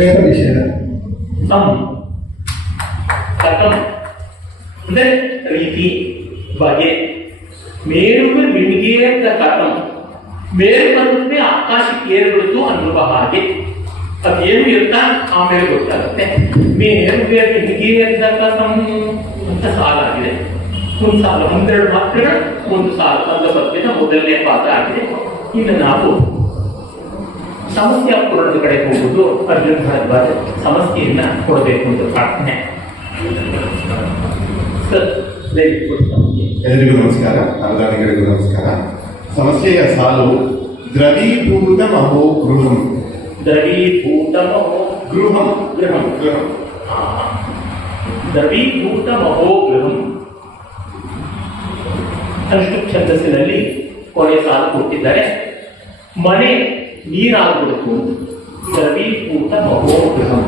ರೇಪ ನಿಷೇಧ. ಕಥಂ ಅಂದ್ರೆ ರೀತಿ ಬಗೆ. ಮೇಲುವೆ ಬಿಟ್ಟಿಗೆ ಅಂತ ಕಥಂ. ಮೇಲು ಬಂದ್ರೆ ಆಕಾಶಕ್ಕೆ ಏರ್ಬಿಡ್ತು ಅನ್ನುವ ಹಾಗೆ. ಅದೇನು ಇರ್ತಾ ಆಮೇಲೆ ಗೊತ್ತಾಗುತ್ತೆ. ಮೇಲುವೆ ಬಿಟ್ಟಿಗೆ ಅಂತ ಕಥಂ ಅಂತ ಸಾಲಾಗಿದೆ. ಒಂದು ಸಾಲ, ಒಂದೆರಡು ಮಾತ್ರಗಳು, ಒಂದು ಸಾಲ ಒಂದು ಪದ್ಯದ ಮೊದಲನೇ ಪಾತ್ರ ಆಗಿದೆ. ಇನ್ನು ನಾವು ಸಮಸ್ಯೆ ಪೂರಣದ ಕಡೆ ಹೋಗುವುದು. ಅರ್ಜುನ್ ಭಾರದ್ವಾಜ್ ಸಮಸ್ಯೆಯನ್ನ ಕೊಡಬೇಕು ಅಂತ ಪ್ರಾರ್ಥನೆ. ಎಲ್ಲರಿಗೂ ನಮಸ್ಕಾರ, ಅವಧಾನಿಗಳಿಗೂ ನಮಸ್ಕಾರ. ಸಮಸ್ಯೆಯ ಸಾಲು ದ್ರವೀಭೂತ ಮಹೋ ಗೃಹಂ. ದ್ರವೀಭೂತಮಹೋ ಗೃಹಂ ಗೃಹಂ ಗೃಹಂ ದ್ರವೀಭೂತಮಹೋ ಗೃಹಂ. ಅಷ್ಟು ಛಂದಸ್ಸಿನಲ್ಲಿ ಕೊನೆ ಸಾಲು ಕೊಟ್ಟಿದ್ದಾರೆ. ಮನೆ ನೀರಾಗ್ಬಿಡ್ತು. ದ್ರವೀಭೂತಮಹೋ ಗೃಹಂ.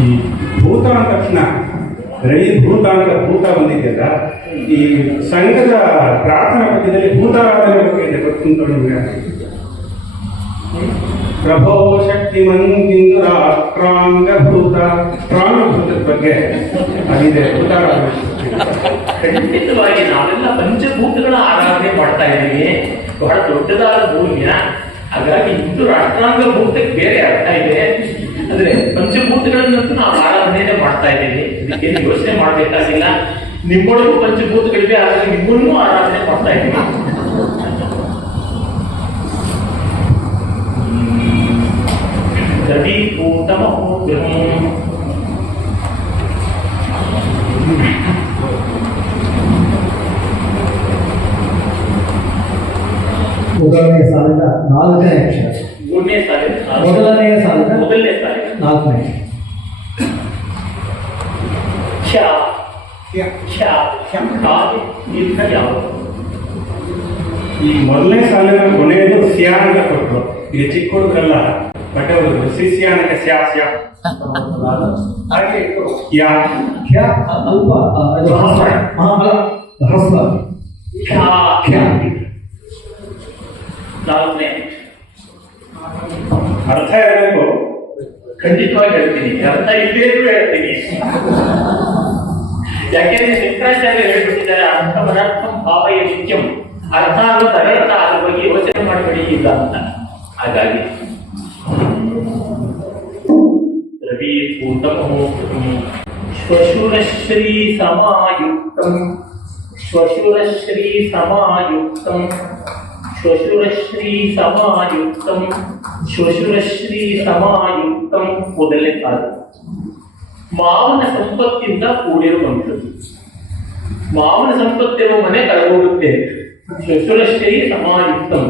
ಈ ಭೂತ ಅಂದ ತಕ್ಷಣ ಭೂತ ಅಂತ ಭೂತ ಬಂದಿದ್ದೆಲ್ಲ ಈ ಸಂಘದ ಪ್ರಾರ್ಥನಾ ಪದ್ಯದಲ್ಲಿ ಭೂತಾರಾಧನೆ ಬಗ್ಗೆ ಇದೆ, ಗೊತ್ತುಂಟು ನಿಮಗೆ? ಪ್ರಭೋ ಶಕ್ತಿಮಂತಿಂದು ರಾಷ್ಟ್ರಾಂಗಭೂತ ಪ್ರಾಣಭೂತದ ಬಗ್ಗೆ ಅದಿದೆ ಭೂತಾರಾಧನೆ. ಖಂಡಿತವಾಗಿ ನಾವೆಲ್ಲ ಪಂಚಭೂತಗಳ ಆರಾಧನೆ ಮಾಡ್ತಾ ಇದ್ದೀವಿ. ಬಹಳ ದೊಡ್ಡದಾದ ಭೂಮಿಯ, ಹಾಗಾಗಿ ಹಿಂದೂ ರಾಷ್ಟ್ರಾಂಗ ಭೂತಕ್ಕೆ ಬೇರೆ ಅರ್ಥ ಇದೆ. ಅಂದ್ರೆ ಪಂಚಭೂತಗಳನ್ನಂತೂ ನಾವು ಆರಾಧನೆ ಮಾಡ್ತಾ ಇದ್ದೀವಿ. ಇದಕ್ಕೇನು ಯೋಚನೆ ಮಾಡ್ಬೇಕಾಗಿಲ್ಲ. ನಿಮ್ಮೊಳಗೂ ಪಂಚಭೂತಗಳಿವೆ, ಹಾಗಾಗಿ ನಿಮ್ಮನ್ನೂ ಆರಾಧನೆ ಮಾಡ್ತಾ ಇದ್ದೀವಿ. ದ್ರವೀಭೂತಮಹೋ ಗೃಹಂ. ಮೊದಲನೆಯ ಸಾಲಿನ 4ನೇ ಅಕ್ಷರ. ಮೂರನೇ ಸಾಲಿನ ಮೊದಲನೆಯ ಸಾಲಿನ ಮೊದಲನೇ ಸಾಲಿನ 4ನೇ ಅಕ್ಷರ. ಶ ದೀರ್ಘ ಯಾವುದು? ಈ ಮೊದಲನೇ ಸಾಲಿನ ಕೊನೆಯದು ಸ್ಯಾ ಅಂತ ಕೊಟ್ಟರು. ಈಗ ಚಿಕ್ಕ ಹುಡುಗರೆಲ್ಲ ಬಟ್ಟೆ ಹುಡುಗರು ಸಿಸ್ಯಾನಕ್ಕೆ ಸ್ಯಾ ಸ್ಯಾ ಹಾಗೆ ಯಾ ಖ್ಯ ಅಲ್ಪ ಅದು ಹ್ರಸ್ವ. ಅಲ್ಲ, ಹ್ರಸ್ವ. ಖ್ಯ. ನಾಲ್ಕನೇ ಅರ್ಥ ಇರಬೇಕು. ಖಂಡಿತವಾಗಿ ಹೇಳ್ತೀನಿ, ಅರ್ಥ ಇಲ್ಲದೇ ಇದ್ರೂ ಹೇಳ್ತೀನಿ. ಯಾಕೆಂದ್ರೆ ಶಂಕರಾಚಾರ್ಯ ಹೇಳ್ಬಿಟ್ಟಿದ್ದಾರೆ, ಅರ್ಥಮನರ್ಥಂ ಭಾವಯ ನಿತ್ಯಂ. ಅರ್ಥ ಅನ್ನೋ ತರರ್ಥ ಅದ್ರ ಬಗ್ಗೆ ಯೋಚನೆ ಮಾಡಬೇಡಿ ಇಲ್ಲ ಅಂತ. ಹಾಗಾಗಿ ದ್ರವೀಭೂತಮಹೋ ಶ್ವಶುರಶ್ರೀ ಸಮಾಯುಕ್ತಂ. ಶ್ವಶುರಶ್ರೀ ಸಮಾಯುಕ್ತಂ. ಶ್ವಶುರಶ್ರೀ ಸಮಾಯುಕ್ತಂ. ಶ್ವಶುರಶ್ರೀ ಸಮಾಯುಕ್ತಂ. ಮೊದಲನೇ ಸಾಲು ಮಾವನ ಸಂಪತ್ತಿಂದ ಕೂಡಿರುವಂಥದ್ದು. ಮಾವನ ಸಂಪತ್ತಿರುವ ಮನೆ ಕಳೆದೋಗುತ್ತೆ. ಶ್ವಶುರಶ್ರೀ ಸಮಾಯುಕ್ತಂ,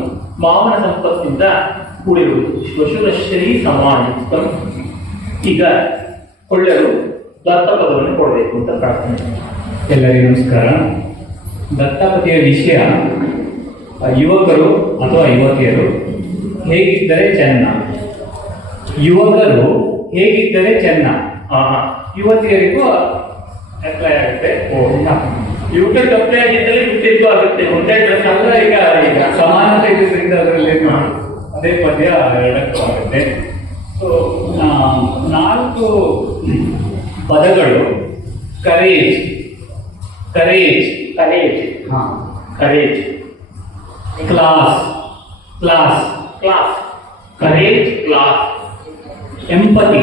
ಮಾವನ ಸಂಪತ್ತಿಂದ ಕೂಡಿರುವುದು. ಶ್ವಶುರಶ್ರೀ ಸಮಾಯುಕ್ತಂ. ಈಗ ಕೊಳ್ಳರು ದತ್ತಪದವನ್ನು ಕೊಡಬೇಕು ಅಂತ ಪ್ರಾರ್ಥನೆ. ಎಲ್ಲರಿಗೂ ನಮಸ್ಕಾರ. ದತ್ತಪತಿಯ ವಿಷಯ ಯುವಕರು ಅಥವಾ ಯುವತಿಯರು ಹೇಗಿದ್ದರೆ ಚೆನ್ನ. ಯುವಕರು ಹೇಗಿದ್ದರೆ ಚೆನ್ನ, ಯುವತಿಯರಿಗೂ ಅಪ್ಲೈ ಆಗುತ್ತೆ. ಯುವಕರಿಗೆ ಅಪ್ಲೈ ಆಗಿದ್ದಲ್ಲಿ ಯುವತಿಗೂ ಆಗುತ್ತೆ. ಒಂದೇ ಡ್ರೆಸ್ ಅಲ್ಲ. ಈಗ ಸಮಾನತೆ ಇರೋದ್ರಿಂದ ಅದರಲ್ಲಿ ಅದೇ ಪದ್ಯ ಎರಡಕ್ಕೂ ಆಗುತ್ತೆ. ಸೊ 4 ಪದಗಳು courage, courage, courage, courage, class, class, class, courage, class, empathy,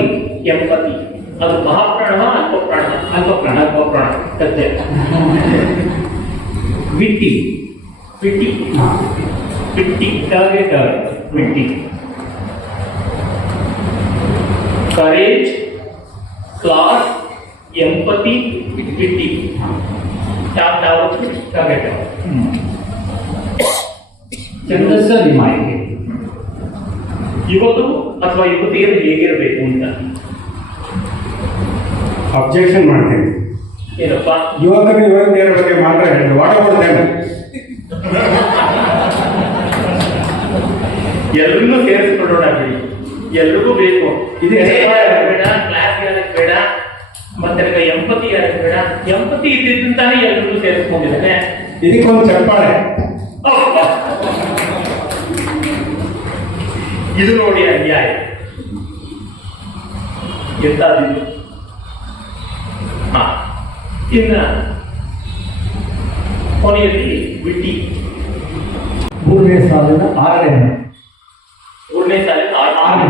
empathy. ಅದು ಮಹಾಪ್ರಾಣ, ಅಲ್ಪಪ್ರಾಣ, ಅಲ್ಪಪ್ರಾಣ, ಅಲ್ಪಪ್ರಾಣ ಸತ್ಯ. Witty, pity, pity, target, pity. Courage, class, empathy, pity. Target. ಛಂದಸ್ಸ ನಿಮಾಯಿಕೆ. ಯುವಕರು ಅಥವಾ ಯುವತಿಯರು ಹೇಗಿರಬೇಕು ಅಂತ ಅಬ್ಜೆಕ್ಷನ್ ಮಾಡ್ತೇನೆ. ಏನಪ್ಪ? ಯುವಕರು ಯುವತಿಯರ ಬಗ್ಗೆ ಮಾತ್ರ ಹೇಳಿದ್ರು, ವಾಡಬಾರ್ದೇನೆ. ಎಲ್ಲರನ್ನೂ ಸೇರಿಸ್ಕೊಳ್ಳೋಣ ಬಿಡಿ. ಎಲ್ರಿಗೂ ಬೇಕು. ಇದು ಬೇಡ, ಕ್ಲಾಸ್ ಯಾರಕ್ಕೆ ಬೇಡ, ಮತ್ತೆ ಎಂಪತಿ ಯಾರಕ್ಕೆ ಬೇಡ. ಎಂಪತಿ ಇದ್ದಿದ್ದಂತಾನೆ ಎಲ್ಲರಿಗೂ ಸೇರಿಸ್ಕೊಂಡಿದ್ದಾನೆ. ಇದಕ್ಕೊಂದು ಚಪ್ಪಾಳೆ. ಇದು ನೋಡಿ ಅನ್ಯಾಯ ಎಂತಾದಿದ್ದು. ಇನ್ನ ಕೊನೆಯಲ್ಲಿ ಬಿಟ್ಟಿ. 3ನೇ ಸಾಲಿನ 6ನೇ. 3ನೇ ಸಾಲಿನ 6ನೇ.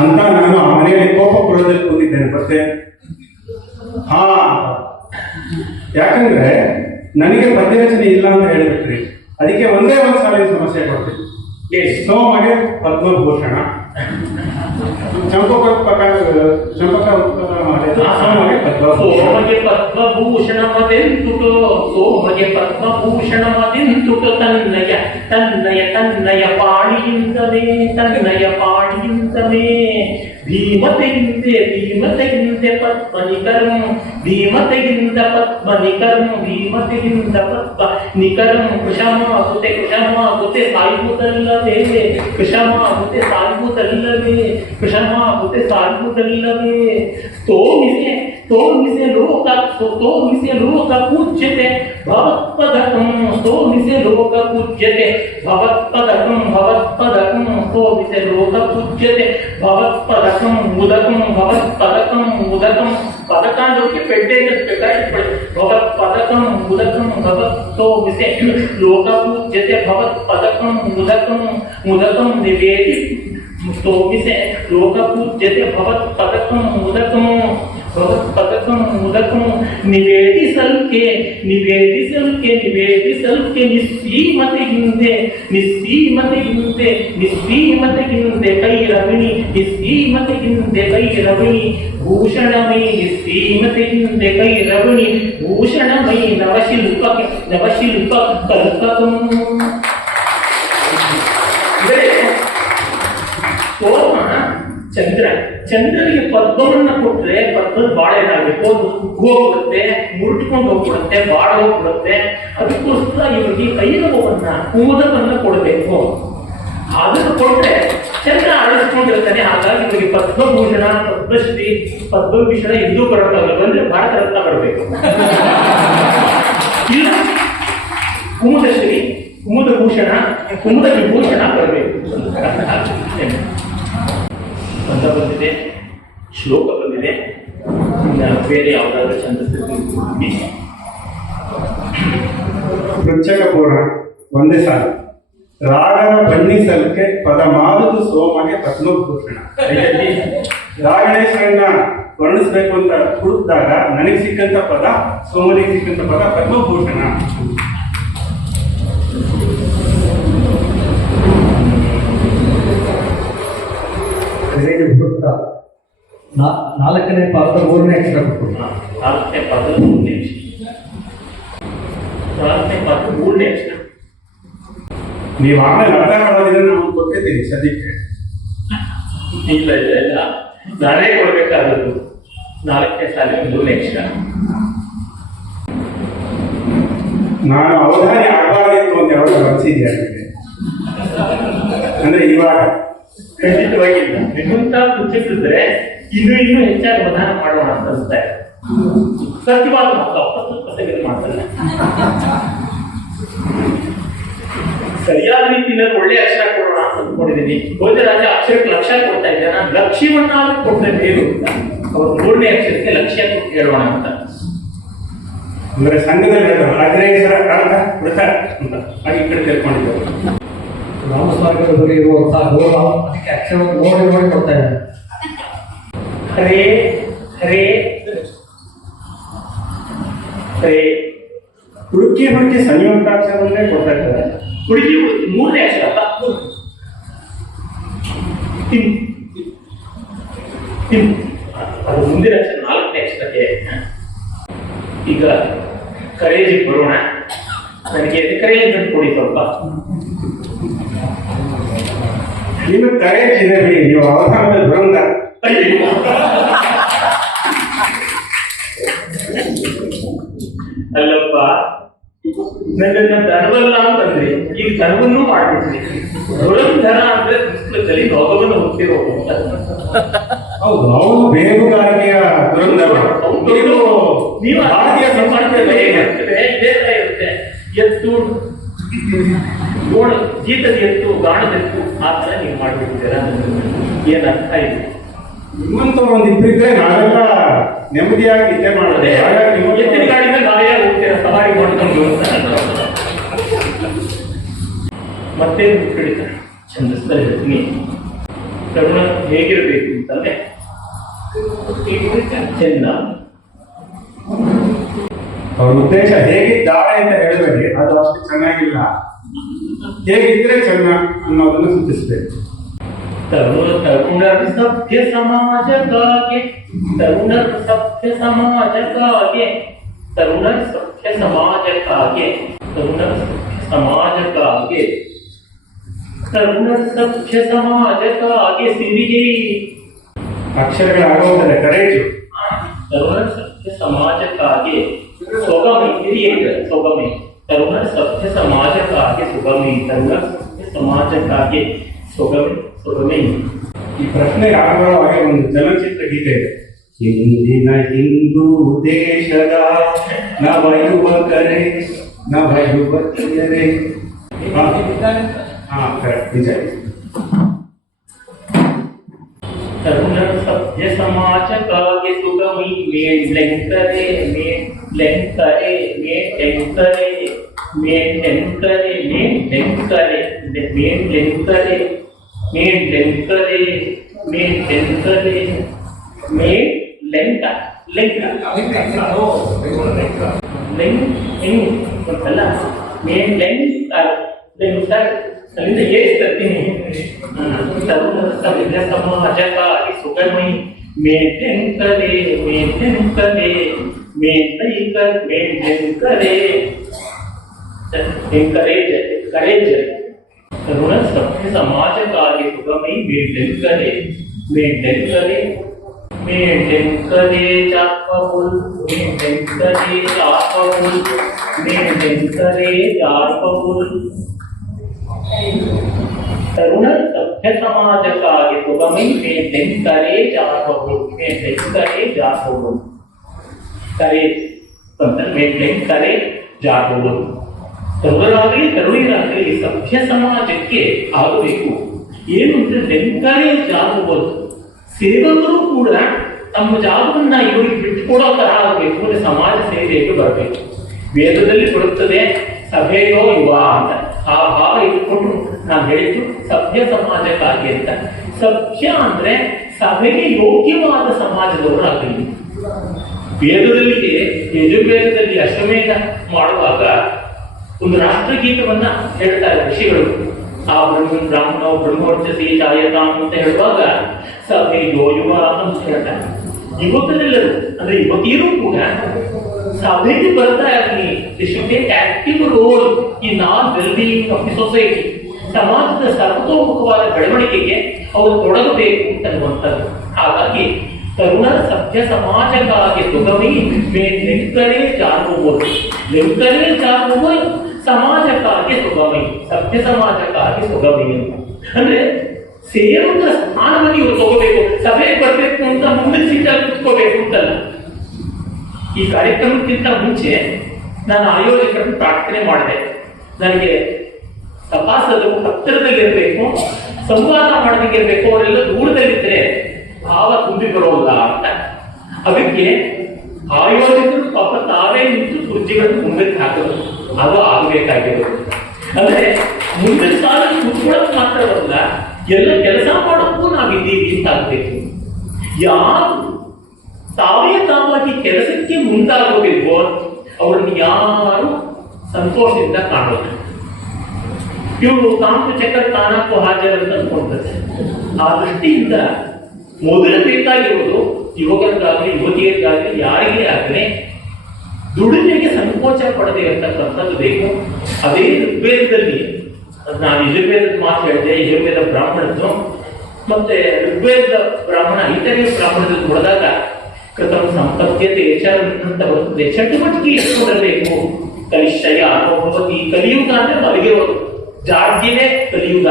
ಅಂತ ನಾನು ಆ ಮನೆಯಲ್ಲಿ ಕೋಪ ಪುರದಲ್ಲಿ ಕೂತಿದ್ದೇನೆ ಮತ್ತೆ. ಯಾಕಂದ್ರೆ ನನಗೆ ಪದ್ಯ ರಚನೆ ಇಲ್ಲ ಅಂತ ಹೇಳ್ಬಿಟ್ರಿ, ಅದಕ್ಕೆ ಒಂದೇ ಒಂದು ಸಾಲಿನ ಸಮಸ್ಯೆ ಕೊಡ್ತೀನಿ. ಸೋಮಗೆ ಪದ್ಮಭೂಷಣ, ಚಂಪಕ ಸೋಮಗೆ ಪದ್ಮ ಸೋಮಗೆ ಪದ್ಮಭೂಷಣಮದೆಂತುಟು ಸೋಮಗೆ ಪದ್ಮಭೂಷಣಮದೆಂತುಟು ತನ್ನಯ ತನ್ನಯ ತನ್ನಯ ಪಾಣಿಯಿಂದಲೇ ತನ್ನಯ ಪಾಣಿಯಿಂದಲೇ ಭೀಮತೆಯಿಂದ ಪದ್ಮನಿಕರಂ ಭೀಮತೆಯಿಂದ ಪದ್ಮನಿಕರಂ ಭೀಮತೆಯಿಂದ ಪದ್ಮನಿಕರಂ ಕೃಷಮಾಗುತೆ ಸಾಯುವುದಲ್ಲವೇ ಕೃಷಮಾಗುತೆ ಸಾಯುವುದಲ್ಲವೇ ಕೃಷಮಾಗುತೆ ಸಾಯುವುದಲ್ಲವೇ ತೋಮಿಸೆ ಲೋಕ ಪೂಜ್ಯತೆ ಭವತ್ಪದಕಂ ತೋಮಿಸೆ ಲೋಕ ಪೂಜ್ಯತೆ ಭವತ್ಪದಕಂ ಭವತ್ಪದಕಂ ತೋಮಿಸೆ ಲೋಕ ಪೂಜ್ಯತೆ ಭವತ್ಪದಕಂ ಮುದಕಂ ಭವತ್ಪದಕಂ ಮುದಕಂ ಪದಕ ಅಂದ್ರೆ ಪೆಡ್ಡೆ ಬೇಕಾಗಿ ಭವತ್ಪದಕಂ ಮುದಕಂ ಭವತ್ತೋಮಿಸೆ ಲೋಕ ಪೂಜ್ಯತೆ ಭವತ್ಪದಕಂ ಮುದಕಂ ಮುದಕಂ ನಿವೇದಿ ತೋಮಿಸೆ ಲೋಕ ಪೂಜ್ಯತೆ ಭವತ್ಪದಕಂ ಮುದಕಂ ಭವತ್ಪದಕಂ ಮುದಕಂ ನಿವೇದಿಸಲ್ಕೆ ನಿಸ್ಸೀಮತೆ ಹಿಂದೆ ಕೈರವಿಣಿ ನಿಸ್ಸೀಮತೆ ಹಿಂದೆ ಕೈರವಿಣಿ ಭೂಷಣಮೈ ನಿಸ್ಸೀಮತೆ ಹಿಂದೆ ಕೈರವಿಣಿ ಭೂಷಣಮೈ ನವಶಿಲ್ಪ ಕಲ್ಪಕಂ. ಸೋಮ ಚಂದ್ರನಿಗೆ ಪದ್ಮವನ್ನ ಕೊಟ್ರೆ ಪದ್ಮದ ಬಾಳೆ ಏನಾಗಬೇಕು, ಅದು ಹೋಗ್ಬಿಡುತ್ತೆ, ಮುರುಟ್ಕೊಂಡು ಹೋಗ್ಬಿಡುತ್ತೆ, ಬಾಳೆ ಹೋಗ್ಬಿಡುತ್ತೆ. ಅದಕ್ಕೋಸ್ಕರ ಇವರಿಗೆ ಕೈರವನ್ನ ಕೂದಲನ್ನ ಕೊಡಬೇಕು. ಅದನ್ನು ಕೊಟ್ರೆ ಚಂದ್ರ ಆಳಿಸ್ಕೊಂಡಿರ್ತಾನೆ. ಹಾಗಾಗಿ ಇವರಿಗೆ ಪದ್ಮಭೂಷಣ, ಪದ್ಮಶ್ರೀ, ಪದ್ಮಭೂಷಣ ಎಂದೂ ಕೊಡೋಕ್ಕಾಗಲ್ಲ. ಅಂದ್ರೆ ಭಾರತ ರತ್ನ ಬರಬೇಕು. ಇಲ್ಲ ಕುಮುದಶ್ರೀ, ಕುಮುದಭೂಷಣ, ಕುಮುದ ವಿಭೂಷಣ ಬರಬೇಕು. ಪದ ಬಂದಿದೆ, ಶ್ಲೋಕ ಬಂದಿದೆ. ಬೇರೆ ಯಾವುದಾದ್ರೂ ಛಂದಸ್ಸು ವೃಶ್ಚಿಕ ಪೂರ್ಣ ಒಂದೇ ಸಾಲು. ರಾಗನ ಬಣ್ಣಿಸಲ್ಕೆ ಪದ ಮಾರುದು ಸೋಮಗೆ ಪದ್ಮಭೂಷಣ. ರಾಗಣೇಶ್ವರನ್ನ ವರ್ಣಿಸ್ಬೇಕು ಅಂತ ಹುಡುಕಿದಾಗ ನನಗೆ ಸಿಕ್ಕಂತ ಪದ, ಸೋಮನಿಗೆ ಸಿಕ್ಕಂತ ಪದ ಪದ್ಮಭೂಷಣ. ನಾಲ್ಕನೇ ಪಾದ ಮೂರನೇ ಅಕ್ಷರ ಕೊಟ್ಟು. ನಾಲ್ಕನೇ ಪಾದ ಮೂರನೇ ಅಕ್ಷರ. ನೀವು ಆಮೇಲೆ ಅರ್ಥ ಮಾಡೋದಿದ್ರೆ ನಾವು ಕೊಟ್ಟಿದ್ದೀವಿ ಸದ್ಯಕ್ಕೆ. ಇಲ್ಲ ನಾನೇ ಕೊಡ್ಬೇಕಾದದ್ದು. ನಾಲ್ಕನೇ ಸಾಲಿನ ಮೂರನೇ ಅಕ್ಷರ. ನಾನು ಅವಧಾನಿ ಆಗಬಾರ್ದಿತ್ತು ಅಂತ ಯಾವಾಗ ಅನಿಸಿದ್ಯಾ? ಅಂದ್ರೆ ಇವಾಗ ಖಂಡಿತವಾಗಿಲ್ಲ. ನಿಮ್ಮಂತ ಪುಸ್ತಕಿದ್ರೆ ಇನ್ನೂ ಹೆಚ್ಚಾಗಿ ಅವಧಾನ ಮಾಡೋಣ ಅಂತ ಅನಿಸ್ತಾ ಇದೆ. ಸತ್ಯವಾದ ಪುಸ್ತಕ ಮಾಡ್ತಾರೆ. ಸರಿಯಾದ ರೀತಿಯಲ್ಲಿ ಒಳ್ಳೆ ಅಕ್ಷರ ಕೊಡೋಣ ಅಂತ ಅಂದ್ಕೊಂಡಿದ್ದೀನಿ. ಭೋಜರಾಜ ಅಕ್ಷರಕ್ಕೆ ಲಕ್ಷ್ಯ ಕೊಡ್ತಾ ಇದ್ದೆ. ನಾನು ಲಕ್ಷ್ಯವನ್ನಾದ್ರೂ ಕೊಟ್ಟರೆ ಬೇರು ಅಂತ ಅವ್ರ ಮೂರನೇ ಅಕ್ಷರಕ್ಕೆ ಲಕ್ಷ್ಯ ಕೊಟ್ಟು ಹೇಳೋಣ ಅಂತ. ಅಂದ್ರೆ ಸಂಘದಲ್ಲಿ ಹೇಳ್ತಾರೆ ಅಗ್ರೇಸರ ಕಾರಣ ಬಿಡ್ತಾರೆ ಅಂತ ಹಾಗೆ ಈ ಕಡೆ ತಿಳ್ಕೊಂಡಿದ್ದಾರೆ. ರಾಮಸ್ವಾಮಿಗಳ ಬಗ್ಗೆ ಇರುವಂತಹ ಗೌರವ ಅದಕ್ಕೆ ಅಕ್ಷರವನ್ನು ನೋಡಿ ಕೊಡ್ತಾ ಇದ್ದಾರೆ. ಹರೇ ಹರೇ ಹರೇ ಹುಡುಕಿ ಸಂಯುಕ್ತಾಕ್ಷರವನ್ನೇ ಕೊಡ್ತಾ ಇದ್ದಾರೆ. ಹುಡುಗಿ ಮೂರನೇ ಅಕ್ಷರ ಅದು ಮುಂದಿನ ಅಕ್ಷರ ನಾಲ್ಕನೇ ಅಕ್ಷರಕ್ಕೆ. ಈಗ ಕರೇಜಿಗೆ ಬರೋಣ. ನನಗೆ ಕರೇಜ್ ಕೊಡಿ ಸ್ವಲ್ಪ. ಇನ್ನು ಕರೇಜ್ ಇದೆ ಬಿಡಿ, ನೀವು ಅವಧಾನದಲ್ಲಿ ಬರೋದ. ಅಲ್ಲಪ್ಪ, ನನ್ನನ್ನ ಧನವಲ್ಲ ಅಂತಂದ್ರಿ, ಈಗ ಧನವನ್ನೂ ಮಾಡ್ಬಿಟ್ರಿ. ಧುರಂಧರ ಅಂದ್ರೆ ಸಂಸ್ಕೃತದಲ್ಲಿ ಲೋಕವನ್ನು ಹೊತ್ತಿರೋದು. ಹೌದು, ಅವನು ಬೇಹುಗಾರಿಕೆಯ ದುರಂಧರ. ನೀವು ಭಾರತೀಯ ಸಮಾಜದಲ್ಲಿ ಹೇಗಿರ್ತದೆ ಇದೇ ತರ ಇರುತ್ತೆ. ಎತ್ತು ಗೋಣ ಜೀತದ ಎತ್ತು, ಗಾಣದ ಎತ್ತು, ಆ ತರ ನೀವು ಮಾಡ್ಬಿಟ್ಟಿದ್ದೀರಾ. ಏನ್ ಅರ್ಥ ಇದೆ? ನಿಮ್ಮಂತವ್ರು ಒಂದು ಇಬ್ಬರಿದ್ರೆ ನಾವೆಲ್ಲ ನೆಮ್ಮದಿಯಾಗಿ ನಿದ್ದೆ ಮಾಡೋದು. ಎತ್ತಿನ ಗಾಡಿ ಮೇಲೆ ನಾವೇ ಹೋಗ್ತೀರಾ ಸವಾರಿ ಮಾಡ್ಕೊಂಡು ಅಂತ. ಮತ್ತೆ ಕಡಿತ ಛಂದಸ್ಸಲ್ಲಿ ಹೇಳ್ತೀನಿ. ಕರುಣ ಹೇಗಿರಬೇಕು ಅಂತಂದ್ರೆ ಚೆನ್ನ. ಅವ್ರ ಉದ್ದೇಶ ಹೇಗಿದ್ದಾರೆ ಅಂತ ಹೇಳಬೇಡಿ, ಅದು ಅಷ್ಟು ಚೆನ್ನಾಗಿಲ್ಲ, ಹೇಗಿದ್ರೆ ಚೆನ್ನ ಅನ್ನೋದನ್ನು ಸೂಚಿಸಬೇಕು. ತರುಣರ ಸಭ್ಯ ಸಮಾಜಕ್ಕಾಗಿ ತರುಣರ ಸಭ್ಯ ಸಮಾಜಕ್ಕಾಗಿ ತರುಣರ ಸಭ್ಯ ಸಮಾಜಕ್ಕಾಗಿ ತರುಣರ ಸಭ್ಯ ಸಮಾಜಕ್ಕಾಗಿ ತರುಣರ ಸಭ್ಯ ಸಮಾಜಕ್ಕಾಗಿ ಸಿರಿಗೇ ಅಕ್ಷರಗಳಾಗೋದ್ರೆ ಕರೇಜು. ತರುಣರ ಸಭ್ಯ ಸಮಾಜಕ್ಕಾಗಿ ಸೊಗಮಿ ಹಿರಿಯ ಸೊಗಮಿ ತರುಣರ ಸಭ್ಯ ಸಮಾಜಕ್ಕಾಗಿ ಸುಗಮಿ ತರುಣರ ಸಭ್ಯ ಸಮಾಜಕ್ಕಾಗಿ ಸೊಗಮಿ ಸೊಗಮಿ. ಈ ಪ್ರಶ್ನೆ ಆಧಾರವಾಗಿ ಒಂದು ಚಲನಚಿತ್ರ ಗೀತೆ ಇದೆ. ಇಂದಿನ ಹಿಂದೂ ದೇಶದ ನವ ಯುವಕರೇ ನವ ಯುವತಿಯರೇ. ನಿಜ. ತರುಣರ ಸಭ್ಯ ಸಮಾಜಕ್ಕಾಗಿ ಸುಗಮಿ ಮೇಂಡ್ಲೆಂಕರೆ ಮೇಂಡ್ಲೆಂಕರೆ ಮೇಂಡ್ಲೆಂಕರೆ ಮೇಂಡ್ಲೆಂಕರೆ ಮೇಂಡ್ಲೆಂಕರೆ ಮೇಂಡ್ಲೆಂಕರೆ ಮೇಂಡ್ಲೆಂಕರೆ ಮೇಂಡ್ಲೆಂಕರೆ ಮೇಂಡ್ಲೆಂಕ ಲೆಂಕ ಲೆಂಕಲ್ಲ ಮೇಂಡ್ಲೆಂಕರ್ ಲೆಂಕರ್ ಅಲ್ಲಿಂದ ಏಸ್ ತರ್ತೀನಿ. ತರುಣರ ಸಭ್ಯ ಸಮಾಜಕ್ಕಾಗಿ ಸುಗಮಿ ಮೇಂಡ್ಲೆಂಕರೆ ಮೇಂಡ್ಲೆಂಕರೆ ಮೇಂಡ್ಲೈಕರ್ ಮೇಂಡ್ಲೆಂಕರೆ ಎಂಕರೇಜ್ ಕರೇಜ್ ತರುಣ ಸಭ್ಯ ಸಮಾಜಕ್ಕಾಗಿ ಸುಗಮಿ ಮೇಂಡ್ಲೆಂಕರೆ ಮೇಂಡ್ಲೆಂಕರೆ ಮೇಂಡ್ಲೆಂಕರೆ ಜಾಪವುಲ್ ಮೇಂಡ್ಲೆಂಕರೆ ಜಾಪವುಲ್ ಮೇಂಡ್ಲೆಂಕರೆ ಜಾಪವುಲ್ ತರುಣ ಸಭ್ಯ ಸಮಾಜಕ್ಕಾಗಿ ಸುಗಮಿ ಮೇಂಡ್ಲೆಂಕರೆ ಜಾಪವುಲ್ ಮೇಂಡ್ಲೆಂಕರೆ ಜಾಪವುಲ್ ಕರೆ ಅಂತ ಮೇಂಡ್ಲೆಂಕರೆ ಜಾಪವುಲ್. ತರುಣರಾಗಲಿ ತರುಣಿಯರಾಗಲಿ ಸಭ್ಯ ಸಮಾಜಕ್ಕೆ ಆಗಬೇಕು. ಏನು ಅಂದ್ರೆ ಲೆಂಕರೆ ಜಾಗುವುದು. ಸೇವಕರು ಕೂಡ ತಮ್ಮ ಜಾಗವನ್ನ ಇವರಿಗೆ ಬಿಟ್ಟುಕೊಡೋ ತರ ಆಗಬೇಕು ಅಂದ್ರೆ ಸಮಾಜ ಸೇವೆಗೆ ಬರಬೇಕು. ವೇದದಲ್ಲಿ ಕೊಡುತ್ತದೆ ಸಭೆಯೋ ಯುವ ಅಂತ. ಆ ಭಾವ ಇಟ್ಕೊಂಡು ನಾನು ಹೇಳಿದ್ದು ಸಭ್ಯ ಸಮಾಜಕ್ಕಾಗಿ ಅಂತ. ಸಭ್ಯ ಅಂದ್ರೆ ಸಭೆಗೆ ಯೋಗ್ಯವಾದ ಸಮಾಜದವರು ಆಗಲಿ. ವೇದದಲ್ಲಿ ಯಜುರ್ವೇದದಲ್ಲಿ ಅಶ್ವಮೇಧ ಮಾಡುವಾಗ ಒಂದು ರಾಷ್ಟ್ರಗೀತವನ್ನ ಹೇಳ್ತಾರೆ ಋಷಿಗಳು. ಆ ಬ್ರಾಹ್ಮಣ ಬ್ರಹ್ಮೋರ್ಚಸಿ ಜಾಯತಾಂ ಅಂತ ಹೇಳುವಾಗ ಸಭೆಯೋ ಯುವ ಅಂತ ಹೇಳ್ತಾರೆ. ಯುವಕರೆಲ್ಲರೂ ಅಂದ್ರೆ ಯುವತಿಯರು ಕೂಡ ಸಭೆಗೆ ಬರ್ತಾ ಇರಲಿ. Active role in all wellbeing of the society. ಸಮಾಜದ ಸರ್ವತೋಮುಖವಾದ ಬೆಳವಣಿಗೆಗೆ ಅವರು ತೊಡಗಬೇಕು ಅಂತನ್ನುವಂಥದ್ದು. ಹಾಗಾಗಿ ತರುಣರ ಸಭ್ಯ ಸಮಾಜಕ್ಕಾಗಿ ಸುಗಮಿ ಲೆಂಕರೆ ಜಾರುವುದು ಲೆಂಕರೆ ಜಾರುವುದು ಸಮಾಜಕ್ಕಾಗಿ ಸುಗಮಿ ಸಭ್ಯ ಸಮಾಜಕ್ಕಾಗಿ ಸುಗಮಿ ಅಂದ್ರೆ ಸೇವಕರ ಸ್ಥಾನವನ್ನು ಇವರು ತಗೋಬೇಕು. ಸಭೆಗೆ ಬರಬೇಕು ಅಂತ ಮುಂದಿನ ಸೀಟಲ್ಲಿ ಕುತ್ಕೋಬೇಕು ಅಂತಲ್ಲ. ಈ ಕಾರ್ಯಕ್ರಮಕ್ಕಿಂತ ಮುಂಚೆ ನಾನು ಆಯೋಜಕರನ್ನು ಪ್ರಾರ್ಥನೆ ಮಾಡಿದೆ. ನನಗೆ ಸಭಾಸದರು ಹತ್ತಿರದಲ್ಲಿರ್ಬೇಕು, ಸಂವಾದ ಮಾಡಬೇಕಿರ್ಬೇಕು, ಅವರೆಲ್ಲ ದೂರದಲ್ಲಿದ್ರೆ ಭಾವ ತುಂಬಿ ಬರೋಲ್ಲ ಅಂತ. ಅದಕ್ಕೆ ಆಯೋಜಕರು ಪಾಪ ತಾವೇ ನಿಂತು ಕುರ್ಚಿಗಳನ್ನು ಮುಂದಕ್ಕೆ ಹಾಕೋದು ಅದು ಆಗಬೇಕಾಗಿರೋದು. ಅಂದ್ರೆ ಮುಂದಿನ ಸಾಲಲ್ಲಿ ಕೂತ್ಕೊಳ್ಳೋದು ಮಾತ್ರವಲ್ಲ, ಎಲ್ಲ ಕೆಲಸ ಮಾಡೋಕ್ಕೂ ನಾವಿದ್ದೀವಿ ಅಂತ ಆಗ್ಬೇಕು. ಯಾರು ತಾವೇ ತಾವಾಗಿ ಕೆಲಸಕ್ಕೆ ಮುಂದಾಗೋದಿಲ್ವೋ ಅವ್ರನ್ನ ಯಾರು ಸಂತೋಷದಿಂದ ಕಾಣೋದು. ಇವರು ಕಾಂಪು ಚಕ್ರ ತಾನಕ್ಕೂ ಹಾಜರು ಅಂತ ಅನ್ಕೊಂತಾರೆ. ಆ ದೃಷ್ಟಿಯಿಂದ ಮೊದಲು ಬೇಕಾಗಿರುವುದು ಯುವಕರಿಗಾಗಲಿ ಯುವತಿಯರಿಗಾಗಲಿ ಯಾರಿಗೇ ಆಗಲಿ ದುಡಿಮೆಗೆ ಸಂಕೋಚ ಪಡದೇ ಇರತಕ್ಕಂಥದ್ದು ಬೇಕು. ಅದೇ ಋಗ್ವೇದದಲ್ಲಿ ನಾನು ಯಜುರ್ವೇದದ ಮಾತು ಹೇಳಿದೆ, ಯಜುರ್ವೇದ ಬ್ರಾಹ್ಮಣದ್ದು ಮತ್ತೆ ಋಗ್ವೇದ ಬ್ರಾಹ್ಮಣ ಇತರೆ ಬ್ರಾಹ್ಮಣದಲ್ಲಿ ನೋಡಿದಾಗ ಕೃತಂ ಸಂಪತ್ಯತೆ ಅಂತ ಬರುತ್ತದೆ. ಚಟುವಟಿಕೆ ಎಷ್ಟುಕೊಡಬೇಕು. ಕಲಿಶಯ ಅನುಭವತಿ ಕಲಿಯುಗ ಅಂದ್ರೆ ಮಲಗಿರೋದು, ಜಾಡ್ಯನೇ ಕಲಿಯುಗ.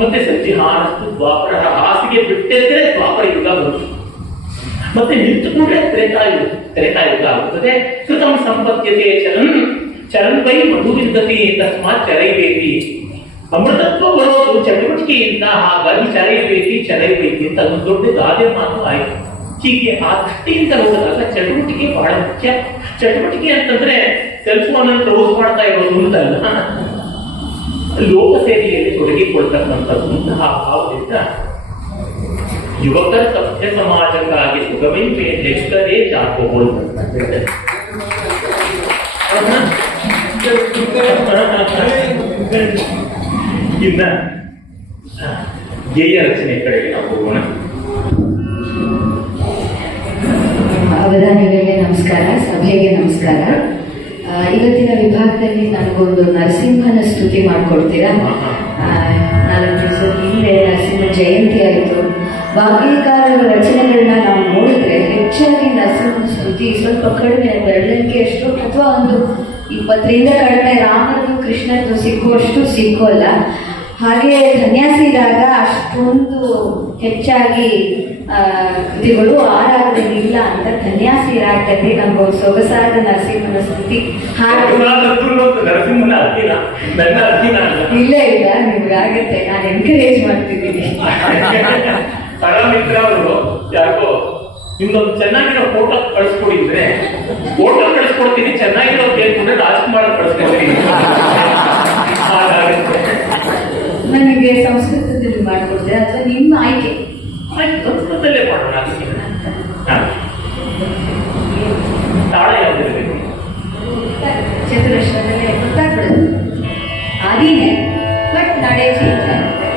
ಮತ್ತೆ ಸಜ್ಜಿಹಾನಸ್ತು ದ್ವಾಪರ, ಹಾಸಿಗೆ ಬಿಟ್ಟಿದ್ರೆ ದ್ವಾಪರ ಯುಗ ಬರುತ್ತೆ. ಮತ್ತೆ ನಿಂತುಕೊಂಡ್ರೆ ತ್ರೇತಾಯುಗ ಆಗುತ್ತದೆ. ಕೃತಂ ಸಂಪತ್ಯತೆ ಚರನ್ ಬೈ ಮಧುವಿಂದತಿ ತಸ್ಮಾತ್ ಚರೈಬೇತಿ. ಅಮೃತತ್ವ ಬರೋದು ಚಟುವಟಿಕೆಯಿಂದ, ಹಾಗಾಗಿ ಚರೈಬೇತಿ ಅಂತ ಒಂದು ದೊಡ್ಡ ಗಾದೆ ಮಾತು ಆಯಿತು. ಹೀಗೆ ಆ ದೃಷ್ಟಿಯಿಂದ ಹೋದಾಗ ಚಟುವಟಿಕೆ ಬಹಳ ಮುಖ್ಯ. ಚಟುವಟಿಕೆ ಅಂತಂದ್ರೆ ಸೆಲ್ ಫೋನ್ ಅನ್ನು ಕ್ಲೋಸ್ ಮಾಡ್ತಾ ಇರೋದು ಅಂತಲ್ಲ, ಲೋಕ ಸೇವೆಯಲ್ಲಿ ತೊಡಗಿಕೊಳ್ತಕ್ಕಂಥದ್ದು. ಇಂತಹ ಭಾವದಿಂದ ಯುವಕರ ಸಭ್ಯ ಸಮಾಜಕ್ಕಾಗಿ ಸುಗಮಿ ಲೆಕ್ಕರೇ ಜಾಪೋಲ್ ಇನ್ನ ಗೇಯ ರಚನೆ ಕಡೆಗೆ ನಾವು ಹೋಗೋಣ. ಅವಧಾನಿಗಳಿಗೆ ನಮಸ್ಕಾರ, ಸಭೆಗೆ ನಮಸ್ಕಾರ. ಇವತ್ತಿನ ವಿಭಾಗದಲ್ಲಿ ನನಗೊಂದು ನರಸಿಂಹನ ಸ್ತುತಿ ಮಾಡಿಕೊಡ್ತೀರಾ? 4 ದಿವಸದ ಹಿಂದೆ ನರಸಿಂಹ ಜಯಂತಿ ಆಯಿತು. ವಾಗ್ಗೇಯಕಾರರ ರಚನೆಗಳನ್ನ ನಾವು ನೋಡಿದ್ರೆ ಹೆಚ್ಚಾಗಿ ನರಸಿಂಹನ ಸ್ತುತಿ ಸ್ವಲ್ಪ ಕಡಿಮೆ, ಬೆರಳಿಕೆಯಷ್ಟು ಅಥವಾ ಒಂದು 20ರಿಂದ ಕಡಿಮೆ. ರಾಮರದು ಕೃಷ್ಣರದು ಸಿಕ್ಕುವಷ್ಟು ಸಿಕ್ಕೋಲ್ಲ. ಹಾಗೆ ಸನ್ಯಾಸಿ ರಾಗ ಅಷ್ಟೊಂದು ಹೆಚ್ಚಾಗಿ ಕೃತಿಗಳು ಆರಾಧನೆ ಇಲ್ಲ ಅಂತ ಸನ್ಯಾಸಿ ರಾಗದಲ್ಲಿ ನಮಗೊಂದು ಸೊಗಸಾದ ನರಸಿಂಹನ ಸ್ತುತಿ ಹಾಡು. ನರಸಿಂಹನ ಅರ್ಜಿನ ನನ್ನ ಅರ್ಜಿನ ಇಲ್ಲ ನಿಮ್ಗಾಗತ್ತೆ, ನಾನು ಎನ್ಕರೇಜ್ ಮಾಡ್ತಿದ್ದೀನಿ. ಪರಮಿತ್ರ ಅವರು ಯಾಕೋ ನಿಮ್ದೊಂದು ಚೆನ್ನಾಗಿರೋ ಫೋಟೋ ಕಳಿಸ್ಕೊಡಿದ್ರೆ ಫೋಟೋ ಕಳಿಸ್ಕೊಡ್ತೀನಿ, ಚೆನ್ನಾಗಿರೋ ಕೇಳ್ಕೊಂಡ್ರೆ ರಾಜ್ಕುಮಾರ್ ಕಳಿಸ್ಕೊಡ್ತೀನಿ. ನನಗೆ ಸಂಸ್ಕೃತದಲ್ಲಿ ಮಾಡಿಕೊಡ್ತೀರಾ ಅಥವಾ ನಿಮ್ಮ ಆಯ್ಕೆ? ಸಂಸ್ಕೃತದಲ್ಲೇ ಮಾಡೋಣ. ತಾಳ ಯಾವ್ದಿರಬೇಕು? ಚತುರಶ್ರದಲ್ಲೇ ಗೊತ್ತಾಗ್ಬಿಡುತ್ತೆ. ಅದಿನೇ ಬಟ್ ನಡೆ ಚೇಂಜ್ ಆಗುತ್ತೆ.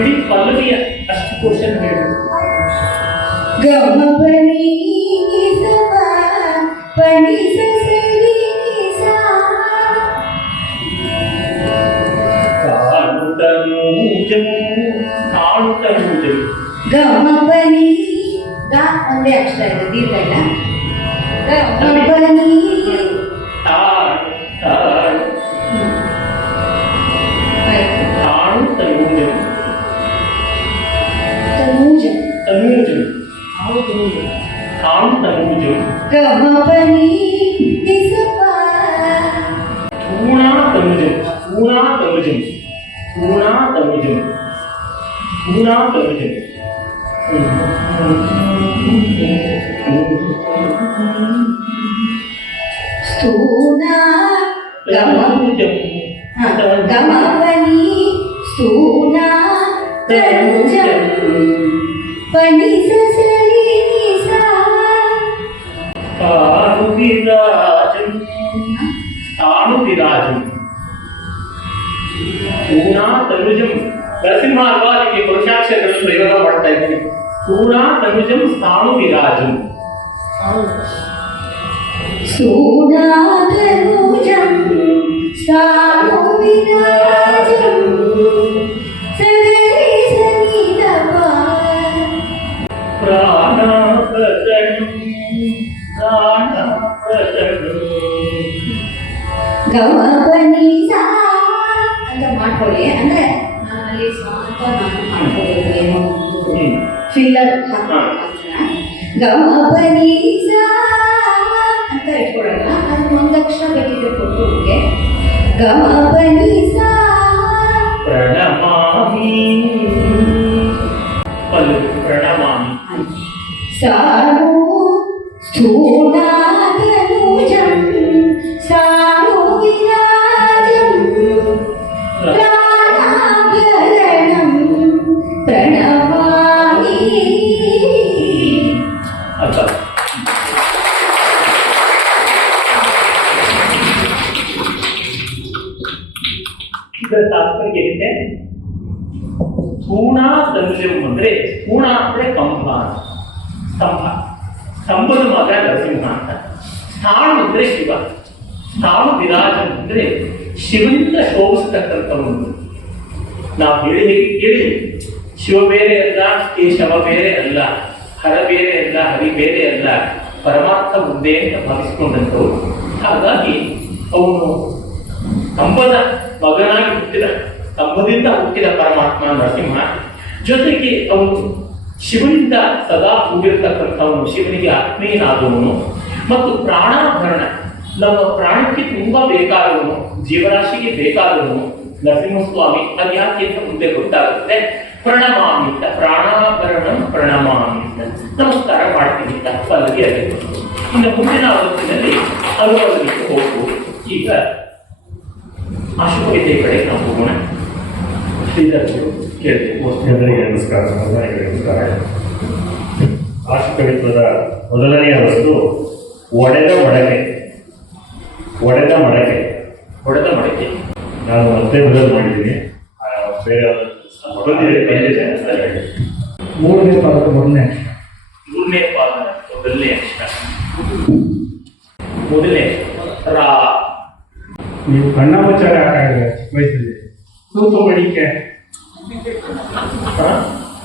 ಇಡೀ ಪಲ್ಲವಿಯ ಅಷ್ಟು ಕ್ವಶನ್ ಹೇಳಿ. ಗಮಪನಿ ಒಂದೇ ಅಕ್ಷರ ಇದೆ, ದೀರ್ಘ ಇಲ್ಲ. ಗಮಪನಿ ಗಮಪನಿ ಸ್ಥೂನಾ ತನುಜಂ ಪನಿ ಸಸರಿ ನಿಸಾ ತಾಣುವಿರಾಜಂ ಪೂನಾ ತನುಜಂ. ನರಸಿಂಹ ಅಲ್ವಾ, ನಿಮಗೆ ಪುರುಷಾಕ್ಷರಗಳನ್ನು ಪ್ರಯೋಗ ಮಾಡ್ತಾ ಇದ್ದೀನಿ. ಪೂನಾ ತನುಜಂ ಸ್ಥಾಣುವಿರಾಜಂ. ಸ್ಥೂನಾ ತನುಜಂ ಸ್ಥಾಣುವಿರಾಜಂ ಸಗರಿ ಸನಿದಪ ಗಮಪನಿ ಸಾ ಅಂತ ಮಾಡ್ಕೊಳ್ಳಿ. ಅಂದ್ರೆ ನಾನಲ್ಲಿ ಸ್ವಲ್ಪ ನಾನು ಮಾಡ್ಕೋಬೇಕು, ಏನೋ ಫಿಲ್ಲರ್ ಗಮಪನಿ ಸಾ ಅಂತ ಇಟ್ಕೊಳ್ಳೋಣ. ಅದು ಒಂದಕ್ಷರ ಬೇಕಿದ್ರೆ ಕೊಟ್ಟು ಗಮಪನಿ ಸಾ ಪ್ರಣಮಾಮಿ ಪ್ರಣಮಾಮಿ ಸಾನು ಸ್ಥೂಣಾತನುಜಂ ಸಾನು ವಿರಾಜಂ ಪ್ರಾಣಾಭರಣಂ ಪ್ರಣಮಾಮಿ. ಇದರ ತಾತ್ಪರ್ಯ ಏನಿದೆ? ಸ್ಥೂಣ ತನುಜಂ ಅಂದ್ರೆ, ಸ್ಥೂಣ ಅಂದ್ರೆ ಕಂಬ, ಸ್ತಂಭ, ಸ್ತಂಭದ ಮಗ ನರಸಿಂಹ ಅಂತ. ಸ್ಥಾಣು ಅಂದ್ರೆ ಶಿವ, ಸ್ಥಾಣು ವಿರಾಜಂ ಅಂದ್ರೆ ಶಿವನಿಂದ ಶೋಭಿಸತಕ್ಕಂಥವನು. ನಾವು ಹೇಳಿ ಶಿವ ಬೇರೆ ಅಲ್ಲ, ಕೇಶವ ಬೇರೆ ಅಲ್ಲ, ಹರ ಬೇರೆ ಅಲ್ಲ, ಹರಿ ಬೇರೆ ಅಲ್ಲ, ಪರಮಾತ್ಮ ಮುಂದೆ ಅಂತ ಭಾವಿಸಿಕೊಂಡಂಥವ್ರು. ಹಾಗಾಗಿ ಅವನು ಕಂಬದ ಮಗನಾಗಿ ಹುಟ್ಟಿದ, ಕಂಬದಿಂದ ಹುಟ್ಟಿದ ಪರಮಾತ್ಮ ನರಸಿಂಹ. ಜೊತೆಗೆ ಅವನು ಶಿವನಿಂದ ಸದಾ ಕೂಡಿರ್ತಕ್ಕಂಥವನು, ಶಿವನಿಗೆ ಆತ್ಮೀಯನಾದವನು ಮತ್ತು ಪ್ರಾಣಾಭರಣ, ನಮ್ಮ ಪ್ರಾಣಕ್ಕೆ ತುಂಬಾ ಬೇಕಾದವನು, ಜೀವರಾಶಿಗೆ ಬೇಕಾದವನು, ನರಸಿಂಹಸ್ವಾಮಿ ಅದು ಯಾಕೆ ಅಂತ ಮುಂದೆ ಗೊತ್ತಾಗುತ್ತೆ. ಪ್ರಣಮಾಮಿ ಅಂತ, ಪ್ರಾಣಾಭರಣಂ ಪ್ರಣಮಾಮಿ ಅಂತ, ನಮಸ್ಕಾರ ಮಾಡ್ತೀನಿ ಅಂತ ಅಲ್ಲಿಗೆ ಆಗಿರ್ಬೋದು. ಇನ್ನು ಮುಂದಿನ ಆವತ್ತಿನಲ್ಲಿ ಅನುಭವಕ್ಕೆ ಹೋಗ್ಬೋದು. ಈಗ ಆಶುಭವಿದ್ಯೆ ಕಡೆ ನಾವು ಹೋಗೋಣ. ಶ್ರೀಧರ್ಗಳು ಕೇಳ್ತೀವಿ. ಎಲ್ಲರಿಗೆ ನಮಸ್ಕಾರ. ಎಲ್ಲರಿಗೆ ನಮಸ್ಕಾರ. ಆಶುಕವಿತ್ವದ ಮೊದಲನೆಯ ವಸ್ತು ಒಡೆದ ಮಡಕೆ. ಒಡೆದ ಮಡಕೆ. ಹೊಡೆದ ಮಡಕೆ. ನಾನು ಮತ್ತೆ ಮೊದಲು ಮಾಡಿದ್ದೀನಿ. ಬೇರೆ ಬಂದಿದೆ. ಮೂರನೇ ಪಾದದ ಮೊದಲನೇ ಮೂರನೇ ಪಾದ ಮೊದಲನೇ ಅಕ್ಷರ. ಮೊದಲನೇ ರಾ. ನೀವು ಕಣ್ಣ ಮುಚ್ಚಾರ ಚಿಕ್ಕ ವಯಸ್ಸಲ್ಲಿ ತೂತು ಮಡಿಕೆ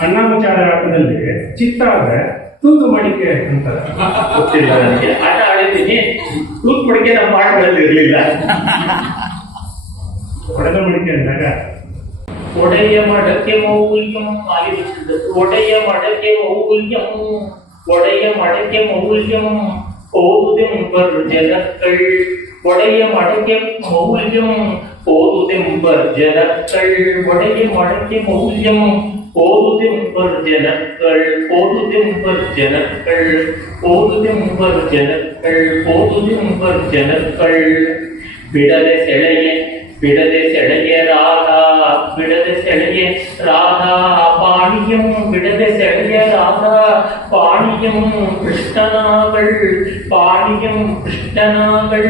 ಅಣ್ಣ ಮುಚ್ಚಾರ ಆಟದಲ್ಲಿ ಚಿತ್ತ ಆದ್ರೆ ತೂತು ಮಡಿಕೆ ಅಂತಾರೆ. ಗೊತ್ತಿಲ್ಲ ನನಗೆ. ಆಟ ಆಡಿದ್ದೀನಿ. ತೂತ್ ಮಡಿಕೆ ನಮ್ಮ ಆಟಗಳಲ್ಲಿ ಇರಲಿಲ್ಲ. ಒಡೆದ ಮಡಿಕೆ ಅಂದಾಗ ಒಡೆಯ ಮಡಕೆ ಮೌಲ್ಯಂ ಒಡೆಯ ಮಡಕೆ ಮೌಲ್ಯಂ ಒಡೆಯ ಮಡಕೆ ಮೌಲ್ಯಂ ಓದುದೆಂಬರ್ ಜನಕ್ಕಳ್ ಒಡೆಯ ಮಡಕೆ ಮೌಲ್ಯಂ ಓದುದೆಂಬರ್ ಜನಕ್ಕಳ್ ಒಡೆಯ ಮಡಕೆ ಮೌಲ್ಯಂ ಓದುದೆಂಬರ್ ಜನಕ್ಕಳ್ ಓದುದೆಂಬರ್ ಜನಕ್ಕಳ್ ಓದುದೆಂಬರ್ ಜನಕ್ಕಳ್ ಓದುದೆಂಬರ್ ಜನಕ್ಕಳ್ ಬಿಡದೆ ಸೆಳೆಯೆ ಬಿಡದೆ ಸೆಳೆಯೆ ರಾಧಾ ಬಿಡದೆ ಸೆಳೆಯೆ ರಾಧಾ ಪಾಣಿಯಂ ಬಿಡದೆ ಸೆಳೆಯೆ ರಾಧಾ ಪಾಣಿಯಂ ಕೃಷ್ಣನಾಗಳ್ ಪಾಣಿಯಂ ಕೃಷ್ಣನಾಗಳ್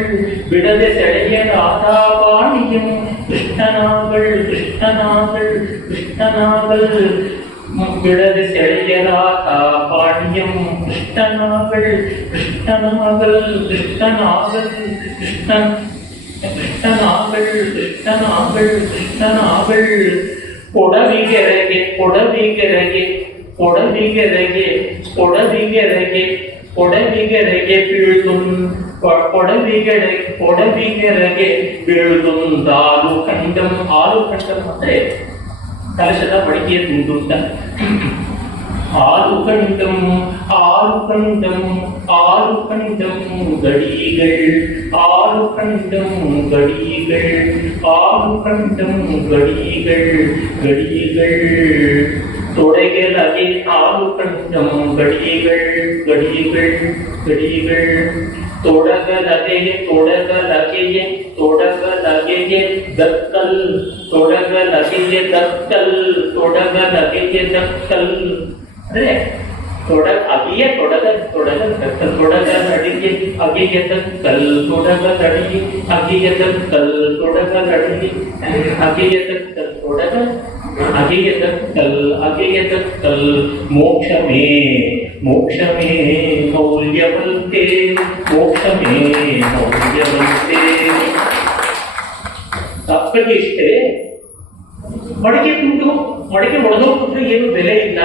ಬಿಡದೆ ಸೆಳೆಯೆ ರಾಧಾ ಪಾಣಿಯಂ ಕೃಷ್ಣನಾಗಳ್ ಕೃಷ್ಣನಾಗಳ್ ಕೃಷ್ಣನಾಗಳ್ ಬಿಡದೆ ಸೆಳೆಯ ರಾಧಾ ಪಾಣಿಯಂ ಕೃಷ್ಣನಾಗಳ್ ಕೃಷ್ಣನಾಗಳ್ ಕೃಷ್ಣನಾಗಳ್ ಕೃಷ್ಣ ಕೃಷ್ಣನಾಗಳ್ ಕೃಷ್ಣನಾಗಳ್ ಕೃಷ್ಣನಾಗಳ್ ಕೊಡವಿಗೆರೆಗೆ ಕೊಡವಿಗೆರೆಗೆ ಕೊಡವಿಗೆರೆಗೆ ಕೊಡವಿಗೆರೆಗೆ ಕೊಡವಿಗೆರೆಗೆ ಬೀಳ್ದುಂ ಕೊಡವಿಗೆರೆಗೆ ಬೀಳ್ದುಂದಾಲು ಖಂಡಂ. ಆಲು ಖಂಡಂ ಅಂದ್ರೆ ಕಲಶದ ಮಡಿಕೆಯ ತುಂಡು ಅಂತ. ಆಲುಕಂಡಂ ಆಲುಕಂಡಂ ಆಲುಕಂಡಂ ಗಡಿಗಳ್ ಆಲುಕಂಡಂ ಗಡಿಗಳ್ ಆಲುಕಂಡಂ ಗಡಿಗಳ್ ಗಡಿಗಳ್ ತೊಡೆಗೆಲಗೆ ಆಲುಕಂಡಂ ಗಡಿಗಳ್ ಗಡಿಗಳ್ ಗಡಿಗಳ್ ತೊಡಗಲಗೆಗೆ ತೊಡಗಲಗೆಗೆ ತೊಡಗಲಗೆಗೆ ದಕ್ಕಲ್ ತೊಡಗಲಗೆಗೆ ದಕ್ಕಲ್ ತೊಡಗಲಗೆಗೆ ದಕ್ಕಲ್ ಅಂದ್ರೆ ಅಗಿಯ ತೊಡಗ ದಕ್ಕಲ್ ತೊಡಗ ನಡಿಗೆ ಅಗಿಯ ದಕ್ಕಲ್ ತೊಡಗ ನಡಿಗೆ ಅಗಿಯ ದಕ್ಕಲ್ ತೊಡಗ ನಡಿಗೆ ಅಗಿಯ ದಕ್ಕಲ್ ತೊಡಗ ಅಗಿಯ ದಕ್ಕಲ್ ಅಗಿಯ ದಕ್ಕಲ್ ಮೋಕ್ಷಮೇ ಮೋಕ್ಷಮೇ ಮೌಲ್ಯವಂತೆ ಮೋಕ್ಷಮೇ ಮೌಲ್ಯವಂತೆ. ತಾತ್ಪರ್ಯ ಇಷ್ಟೇ. ಮಡಿಕೆ ತುಂಡು ಮಡಿಕೆ ಒಡೆದೋಗ್ಬಿಟ್ರೆ ಏನು ಬೆಲೆ ಇಲ್ಲ.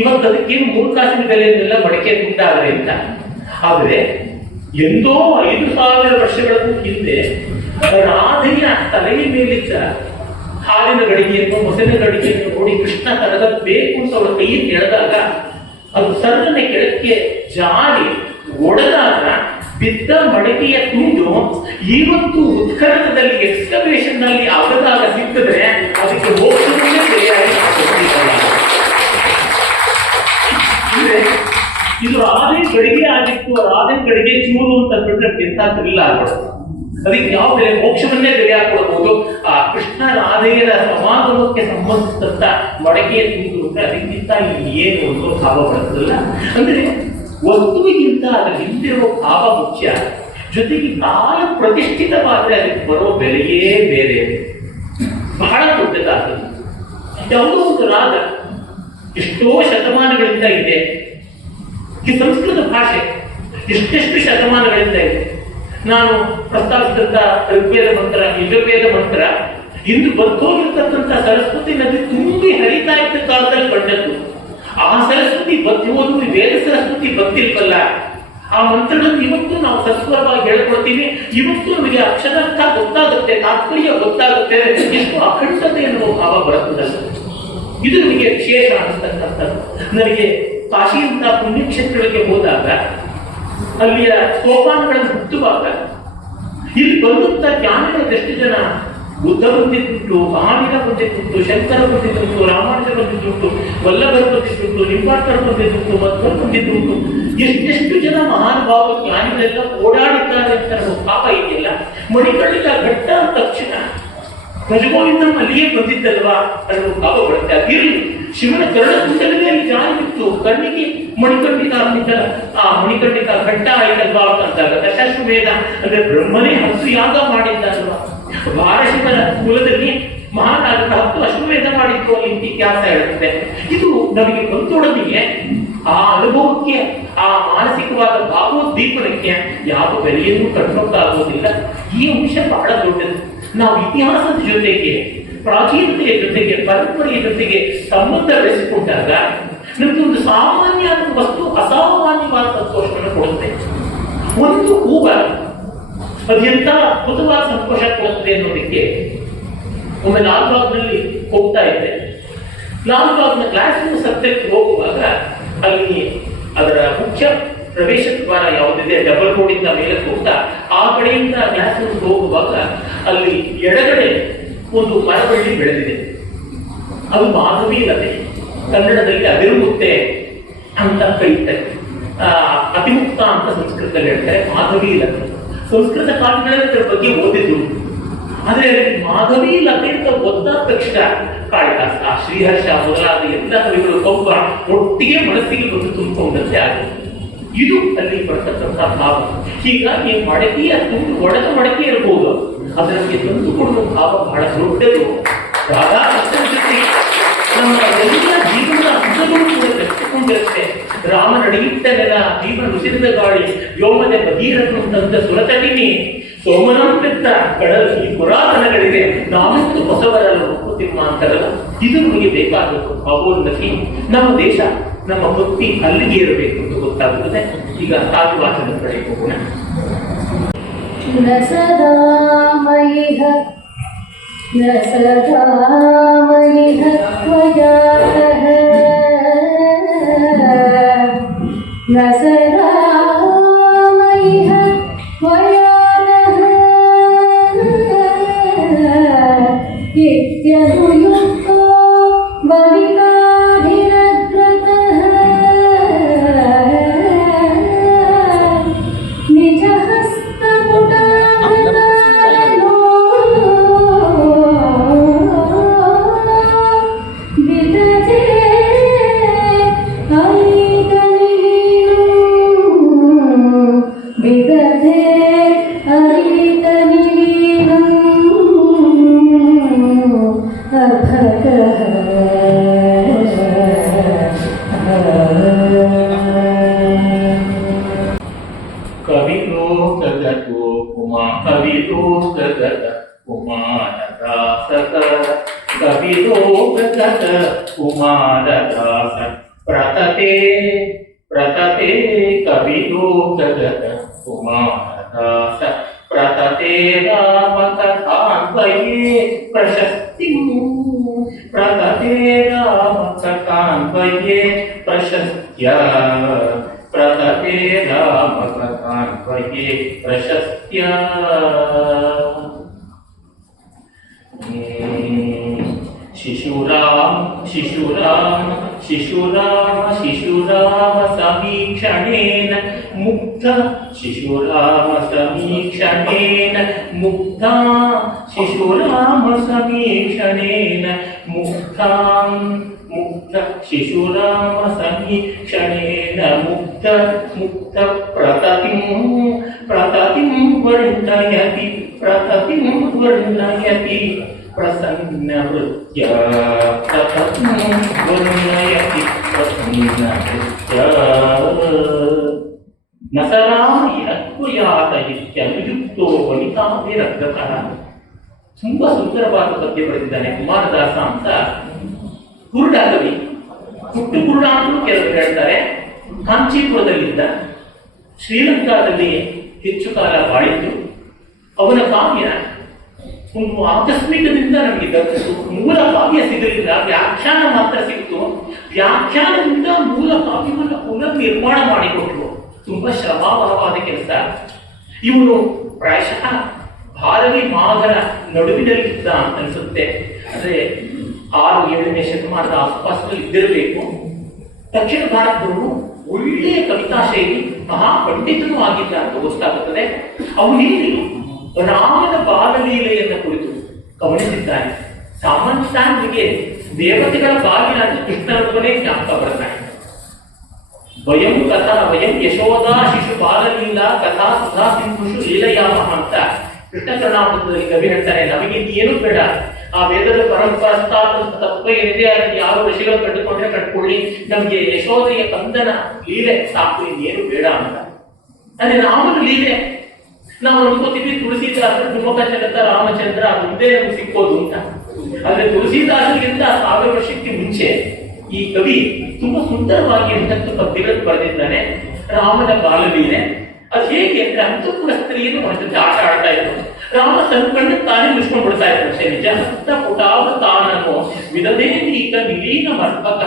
ಇವತ್ತು ಅದಕ್ಕೇನು 3 ಕಾಸಿನ ಬೆಲೆ ಇಲ್ಲ ಮಡಿಕೆ ತುಂಡಾದ್ರೆ ಇಲ್ಲ. ಆದ್ರೆ ಎಂದೋ 5000 ವರ್ಷಗಳಕ್ಕೂ ಹಿಂದೆ ರಾಧೆಯ ತಲೆಯ ಮೇಲಿದ್ದ ಹಾಲಿನ ಗಡಿಗೆಯನ್ನು ಮೊಸರಿನ ಗಡಿಗೆಯನ್ನು ನೋಡಿ ಕೃಷ್ಣ ತರಗಬೇಕು ಅಂತ ಅವಳ ಕೈಯಲ್ಲಿ ಎಳೆದಾಗ ಅದು ಸರ್ವನೆ ಕೆಳಕ್ಕೆ ಜಾರಿ ಒಡೆದಾಗ ಬಿದ್ದ ಮಡಿಕೆಯ ತುಂಡು ಇವತ್ತು ಉತ್ಖನನದಲ್ಲಿ ಎಕ್ಸ್ಕವೇಷನ್ ನಲ್ಲಿ ಅಗದಾಗ ಸಿಕ್ಕಿದ್ರೆ ಅದಕ್ಕೆ ಮೋಕ್ಷವನ್ನೇ ಸರಿಯಾಗಿ ಇದು ರಾಧೆ ಗಡಿಗೆ ಆಗಿತ್ತು. ರಾಧೆ ಗಡಿಗೆ ಚೂರು ಅಂತ ಬಿಟ್ರೆ ಎಂತ ಥ್ರಿಲ್ ಆಗ್ಬಿಡುತ್ತೆ. ಅದಕ್ಕೆ ಯಾವ ಬೆಲೆ ಮೋಕ್ಷವನ್ನೇ ಬೆಲೆ ಹಾಕೊಳ್ಬಹುದು. ಆ ಕೃಷ್ಣ ರಾಧೆಯರ ಸಮಾಗಮಕ್ಕೆ ಸಂಬಂಧಿಸಿದಂತ ಮಡಕೆಯ ತುಂಡು ಅಂದ್ರೆ ಅದಕ್ಕಿಂತ ಏನು ಒಂದು ಭಾವ ಬರುತ್ತಲ್ಲ. ಅಂದ್ರೆ ವಸ್ತುವಿಗಿಂತ ಅದರ ಹಿಂದಿರುವ ಭಾವ ಮುಖ್ಯ. ಜೊತೆಗೆ ಕಾಲ ಪ್ರತಿಷ್ಠಿತವಾದ್ರೆ ಅದಕ್ಕೆ ಬರೋ ಬೆಲೆಯೇ ಬೇರೆ, ಬಹಳ ದೊಡ್ಡದಾಗ್ತದೆ. ಯಾವುದೋ ಒಂದು ರಾಗ ಎಷ್ಟೋ ಶತಮಾನಗಳಿಂದ ಇದೆ. ಈ ಸಂಸ್ಕೃತ ಭಾಷೆ ಎಷ್ಟೆಷ್ಟು ಶತಮಾನಗಳಿಂದ ಇದೆ. ನಾನು ಪ್ರಸ್ತಾವಿಸಿದಂತ ಋಗ್ವೇದ ಮಂತ್ರ ಯಜುರ್ವೇದ ಮಂತ್ರ ಇಂದು ಬದ್ದೋಗಿರ್ತಕ್ಕಂಥ ಸರಸ್ವತಿ ನದಿ ತುಂಬಿ ಹರಿತಾ ಇದ್ದ ಕಾಲದಲ್ಲಿ ಕಂಡದ್ದು. ಆ ಸರಸ್ವತಿ ಬತ್ತಿ ಹೋದ್ರು, ವೇದ ಸರಸ್ವತಿ ಬತ್ತಿಲ್ವಲ್ಲ. ಆ ಮಂತ್ರಗಳನ್ನು ಇವತ್ತು ನಾವು ಸತ್ವರವಾಗಿ ಹೇಳ್ಕೊಡ್ತೀವಿ. ಇವತ್ತು ನಮಗೆ ಅಕ್ಷರಾರ್ಥ ಗೊತ್ತಾಗುತ್ತೆ, ತಾತ್ಪರ್ಯ ಗೊತ್ತಾಗುತ್ತೆ, ಎಷ್ಟು ಅಖಂಡತೆ ಎನ್ನುವ ಭಾವ ಬರುತ್ತದಲ್ಲ. ಇದು ನನಗೆ ವಿಶೇಷ ಅನ್ನಿಸ್ತಕ್ಕಂಥದ್ದು. ನನಗೆ ಕಾಶಿಯಿಂದ ಪುಣ್ಯಕ್ಷೇತ್ರಗಳಿಗೆ ಹೋದಾಗ ಅಲ್ಲಿಯ ಸೋಪಾನಗಳನ್ನು ಹುಟ್ಟುವಾಗ ಇಲ್ಲಿ ಬರುವಂತ ಜ್ಞಾನಿಗಳು ಎಷ್ಟು ಜನ ಬುದ್ಧ ಬಂದಿದ್ದುಂಟು, ಮಹಾವೀರ ಬಂದಿದ್ದುಂಟು, ಶಂಕರ ಬಂದಿದ್ದುಂಟು, ರಾಮಾನುಜ ಬಂದಿದ್ದುಂಟು, ವಲ್ಲಭರು ಬಂದಿದ್ದುಂಟು, ನಿಂಬಾಳ್ಕರ್ ಬಂದಿದ್ದುಂಟು, ಮಧ್ವರು ಬಂದಿದ್ದುಂಟು. ಎಷ್ಟೆಷ್ಟು ಜನ ಮಹಾನುಭಾವ ಜ್ಞಾನಿಗಳೆಲ್ಲ ಓಡಾಡಿದ್ದಾರೆ ಅಂತ ನಮಗೆ ಪಾಪ ಇದೆಯಲ್ಲ. ಮಣಿಕರ್ಣಿಕ ಘಟ್ಟ ಅಂದ ತಕ್ಷಣ ಭಜಗೋವಿಂದ ಅಲ್ಲಿಯೇ ಬಂದಿದ್ದಲ್ವಾ ಅನ್ನೋ ಭಾವ ಬರುತ್ತೆ. ಅದಿರಲಿ, ಶಿವನ ಕರ್ಣ ಕುಂಡಲಿಯಲ್ಲಿ ಜಾರಿ ಬಿತ್ತು, ಕಣ್ಣಿಗೆ ಮಣಿಕರ್ಣಿಕ ಆ ಮಣಿಕರ್ಣಿಕ ಘಟ್ಟ ಆಯ್ತಲ್ವಾ ಅಂತಾಗ ದಶಾಶ್ವಮೇಧ ಅಂದ್ರೆ ಬ್ರಹ್ಮನೇ 10 ಯಾಗ ಮಾಡಿದ್ದಲ್ವಾ. ಭಾರಶಿವನ ಕುಲದಲ್ಲಿ ಮಹಾನಾಗರ 10 ಅಶ್ವಮೇಧ ಮಾಡಿದ್ದು ಅಲ್ಲಿ ಇತಿಹಾಸ ಹೇಳುತ್ತೆ. ಇದು ನಮಗೆ ಬಂದೊಡನೆಯೇ ಆ ಅನುಭವಕ್ಕೆ, ಆ ಮಾನಸಿಕವಾದ ಭಾವೋದ್ದೀಪನಕ್ಕೆ ಯಾವ ಬೆಲೆಯನ್ನು ಕಟ್ಟೋಕ್ಕಾಗುವುದಿಲ್ಲ. ಈ ಅಂಶ ಬಹಳ ದೊಡ್ಡದು. ನಾವು ಇತಿಹಾಸದ ಜೊತೆಗೆ, ಪ್ರಾಚೀನತೆಯ ಜೊತೆಗೆ, ಪರಂಪರೆಯ ಜೊತೆಗೆ ಸಂಬಂಧ ಬೆಳೆಸಿಕೊಂಡಾಗ ನಮಗೆ ಒಂದು ಸಾಮಾನ್ಯ ವಸ್ತು ಅಸಾಮಾನ್ಯವಾದ ಸಂತೋಷವನ್ನು ಕೊಡುತ್ತೆ. ಒಂದು ಹೂವ ಅದೆಂತ ಅದ್ಭುತವಾದ ಸಂತೋಷ ಕೊಡುತ್ತದೆ ಅನ್ನೋದಕ್ಕೆ ಒಮ್ಮೆ ಲಾಲ್ಬಾಗ್ನಲ್ಲಿ ಹೋಗ್ತಾ ಇದ್ದೆ. ಲಾಲ್ಬಾಗ್ನ ಕ್ಲಾಸ್ ರೂಮ್ ಸಬ್ಜೆಕ್ಟ್ ಹೋಗುವಾಗ ಅಲ್ಲಿ ಅದರ ಮುಖ್ಯ ಪ್ರವೇಶ ದ್ವಾರ ಯಾವುದಿದೆ, ಡಬಲ್ ರೋಡಿಂದ ಮೇಲೆ ಹೋಗ್ತಾ ಆ ಕಡೆಯಿಂದ ಕ್ಲಾಸ್ ರೂಮ್ ಹೋಗುವಾಗ ಅಲ್ಲಿ ಎಡಗಡೆ ಒಂದು ಮರಬಳ್ಳಿ ಬೆಳೆದಿದೆ. ಅದು ಮಾಧವಿ ಲತೆ, ಕನ್ನಡದಲ್ಲಿ ಅದಿರುಗುತ್ತೆ ಅಂತ ಕರೀತಾರೆ. ಅತಿಮುಕ್ತ ಅಂತ ಸಂಸ್ಕೃತದಲ್ಲಿ ಹೇಳ್ತಾರೆ. ಮಾಧವಿ ಲತೆ ಸಂಸ್ಕೃತ ಕಾವ್ಯಗಳಲ್ಲಿ ಅದರ ಬಗ್ಗೆ ಓದಿದ್ರು. ಆದ್ರೆ ಮಾಧವಿ ಲತೆ ಅಂತ ಗೊತ್ತಾದ ತಕ್ಷಣ ಕಾಳಿದಾಸ, ಶ್ರೀಹರ್ಷ ಮೊದಲಾದ ಎಲ್ಲ ಕವಿಗಳು ಕೊಂಬ ಒಟ್ಟಿಗೆ ಮನಸ್ಸಿಗೆ ಬಂದು ತುಂಬಿಕೊಂಡಂತೆ ಆಗಿದೆ. ಇದು ಅಲ್ಲಿ ಬರ್ತಕ್ಕಂಥ ಭಾವ. ಹೀಗಾಗಿ ಮಡಕೆಯ ತುಂಡು ಒಡೆದ ಮಡಕೆ ಇರಬಹುದು, ಅದಕ್ಕೆ ತಂದು ಕೊಡುವ ಭಾವ ಬಹಳ ದೊಡ್ಡದು. ರಾಧಾ ಕೃಷ್ಣನ ಜೊತೆ ನಮ್ಮ ಎಲ್ಲ ಜೀವನದ ಅಂಶಗಳು ಕೂಡ ಬೆರೆಸಿಕೊಂಡಿರುತ್ತೆ. ರಾಮ ನಡೆಯುತ್ತ ನೆಲ, ಜೀವನ ಉಸಿರಿದ ಗಾಳಿ, ವ್ಯೋಮದ ಬದೀರನ್ನು ತಂದ ಸುರತಟಿನಿ, ಸೋಮನಾಂತ ಕಡಲಲ್ಲಿ ಪುರಾತನಗಳಿವೆ, ನಾವಂತೂ ಹೊಸವರಲ್ಲ ಒಪ್ಪುತ್ತಿಮ್ಮ ಅಂತಾರಲ್ಲ. ಇದು ನಮಗೆ ಬೇಕಾದದ್ದು ಭಾವೋನ್ನತಿ. ನಮ್ಮ ದೇಶ, ನಮ್ಮ ಭಕ್ತಿ ಅಲ್ಲಿಗೆ ಇರಬೇಕು ಅಂತ ಗೊತ್ತಾಗುತ್ತದೆ. ಈಗ ಸಾಧುವಾಚನ ಕಡೆ ಹೋಗೋಣ. ನ ಸದಾ ಮಯಿಹ ತ್ವಜಾತಃ ನ ಸದಾ ಮಯಿಹ ತ್ವಜಾತಃ ಇತ್ಯನುಯುಕ್ತೋ ಬಲಿಕಾಭಿರಗ್ರತಃ ನಿಜ ಹಸ್ತಪುಟಾನೋ ವಿದಧೆ ಅರಿತನಿಲೀನು ವಿದಧೆ ಅರಿತನಿಲೀನು ಅರ್ಭಕಃ ಕವಿಲೋಕಗತೋ ಕುಮಾರ ಕವಿಲೋಕಗತ ಕುಮಾರದಾಸಕ ಕವಿಲೋಕಗತ ಕುಮಾರದಾಸ ಪ್ರತತೆ ಪ್ರತತೆ ಕವಿಲೋಕಗತ ಕುಮಾರದಾಸ ಪ್ರತತೆ ರಾಮಕಥಾನ್ವಯೇ ಪ್ರಶಸ್ತಿ ಪ್ರತತೆ ರಾಮಕಥಾನ್ವಯೇ ಪ್ರಶಸ್ತ್ಯ ಪ್ರತತೆ ರಾಮಕಥಾನ್ವಯೇ ಪ್ರಶಸ್ತ್ಯ ಶಿಶುರಾಮ ಶಿಶುರಾಮ ಶಿಶುರಾಮ ಶಿಶುರಾಮ ಸಮೀಕ್ಷಣೇನ ಮುಗ್ಧ ಶಿಶುರಾಮ ಸಮೀಕ್ಷಣೇನ ಮುಗ್ಧ ಶಿಶುರಾಮ ಸಮೀಕ್ಷಣೇನ ಮುಗ್ಧಾಂ ಮುಗ್ಧ ಶಿಶುರಾಮ ಸಮೀಕ್ಷಣೇನ ಮುಗ್ಧ ಮುಗ್ಧ ಪ್ರತತಿಂ ಪ್ರತತಿಂ ವರ್ಣಯತಿ ಪ್ರತತಿಂ ವರ್ಣಯತಿ ಪ್ರಸನ್ನ ವೃತ್ಯ ಪ್ರತತಿಂ ವರ್ಣಯತಿ ಪ್ರಸನ್ನ ವೃತ್ಯ ನಸರಾಮಿ ಅತ್ವಯಾತ ಇತ್ಯನುಯುಕ್ತೋ ವನಿತಾಭಿರಗ್ರತಃ. ತುಂಬಾ ಸುಂದರವಾದ ಪದ್ಯ ಬರೆದಿದ್ದಾನೆ ಕುಮಾರದಾಸ ಅಂತ. ಕುರುಡ ಕವಿ, ಹುಟ್ಟು ಕುರುಡ ಅಂತಲೂ ಕೆಲವರು ಹೇಳ್ತಾರೆ. ಕಾಂಚೀಪುರದಲ್ಲಿದ್ದ, ಶ್ರೀಲಂಕಾದಲ್ಲಿ ಹೆಚ್ಚು ಕಾಲ ಬಾಳಿದ್ದು. ಅವನ ಕಾವ್ಯ ಒಂದು ಆಕಸ್ಮಿಕದಿಂದ ನಮಗೆ ದಕ್ಕಿತು. ಮೂಲ ಕಾವ್ಯ ಸಿಗಲಿಲ್ಲ, ವ್ಯಾಖ್ಯಾನ ಮಾತ್ರ ಸಿಕ್ತು. ವ್ಯಾಖ್ಯಾನದಿಂದ ಮೂಲ ಕಾವ್ಯವನ್ನು ಪುನರ್ ನಿರ್ಮಾಣ ಮಾಡಿಕೊಟ್ರು. ತುಂಬಾ ಶ್ರಮಾವಹವಾದ ಕೆಲಸ. ಇವನು ಪ್ರಾಯಶಃ ಭಾರವಿ ಮಾಗರ ನಡುವಿನಲ್ಲಿದ್ದ ಅಂತ ಅನ್ಸುತ್ತೆ. ಅಂದ್ರೆ 6-7ನೇ ಶತಮಾನದ ಆಸುಪಾಸಿನಲ್ಲಿ ಇದ್ದಿರಬೇಕು. ದಕ್ಷಿಣ ಭಾರತದವರು ಒಳ್ಳೆಯ ಕವಿತಾ ಶೈಲಿ, ಮಹಾಪಂಡಿತನೂ ಆಗಿದ್ದ ಅಂತ ಗೊತ್ತಾಗುತ್ತದೆ. ಅವನಿಲ್ಲಿ ರಾಮನ ಬಾಲಲೀಲೆಯನ್ನು ಕುರಿತು ಗಮನಿಸಿದ್ದಾನೆ. ಸಾಮಾನ್ಯನಿಗೆ ದೇವತೆಗಳ ಬಾಗಿಲಾದ ಕೃಷ್ಣರೊಬ್ಬನೇ ಜ್ಞಾಪಕ ಬರ್ತಾನೆ. ವಯಂ ಕಥಾ ವಯಂ ಯಶೋದಾ ಶಿಶು ಬಾಲಲೀಲಾ ಕಥಾ ಸುಧಾ ಸಿಂಧುಷು ಲೀಲಯಾಮಹ ಅಂತ ಕೃಷ್ಣ ಪ್ರಣಾಮದಲ್ಲಿ ಕವಿ ಹೇಳ್ತಾರೆ. ನಮಗೆ ಏನು ಬೇಡ, ಆ ವೇದದ ಪರಂಪರಾಸ್ತಾದ ತತ್ವ ಏನಿದೆ ಅದನ್ನು ಯಾವ ಋಷಿಗಳು ಕಂಡುಕೊಂಡ್ರೆ ಕಂಡುಕೊಳ್ಳಿ, ನಮಗೆ ಯಶೋದೆಯ ಕಂದನ ಲೀಲೆ ಸಾಕು, ಇನ್ನೇನು ಬೇಡ ಅಂತ. ಅದೇ ರಾಮನ ಲೀಲೆ ನಾವು ಅನ್ಕೋತೀವಿ ತುಳಸಿದಾಸರು ದುಮುಖ ಚಂದ್ರ ರಾಮಚಂದ್ರ ಮುಂದೆ ನಮ್ಗೆ ಸಿಕ್ಕೋದು ಅಂತ. ಆದ್ರೆ ತುಳಸಿದಾಸರಿಗಿಂತ 1000 ವರ್ಷಕ್ಕೆ ಮುಂಚೆ ಈ ಕವಿ ತುಂಬಾ ಸುಂದರವಾಗಿ ಎಂಟತ್ತು ಪದ್ಯಗಳನ್ನು ಬರೆದಿದ್ದಾನೆ. ರಾಮನ ಬಾಲಲೀಲೆ ಅದು ಹೇಗೆ ಅಂದ್ರೆ ಅಂತಃಪುರ ಸ್ತ್ರೀಯನ್ನು ಅವನ ಜೊತೆ ಆಟ ಆಡ್ತಾ ಇದ್ರು. ರಾಮ ತನ್ನ ಕಣ್ಣು ತಾನೇ ಮುಚ್ಕೊಂಡು ಬಿಡ್ತಾ ಇದ್ದಂತೆ. ನಿಜ ಪುಟಾವತಾನೋ ವಿಧದೇವಿ ಈಗ ನಿಲೀನ ಮರ್ಪಕ,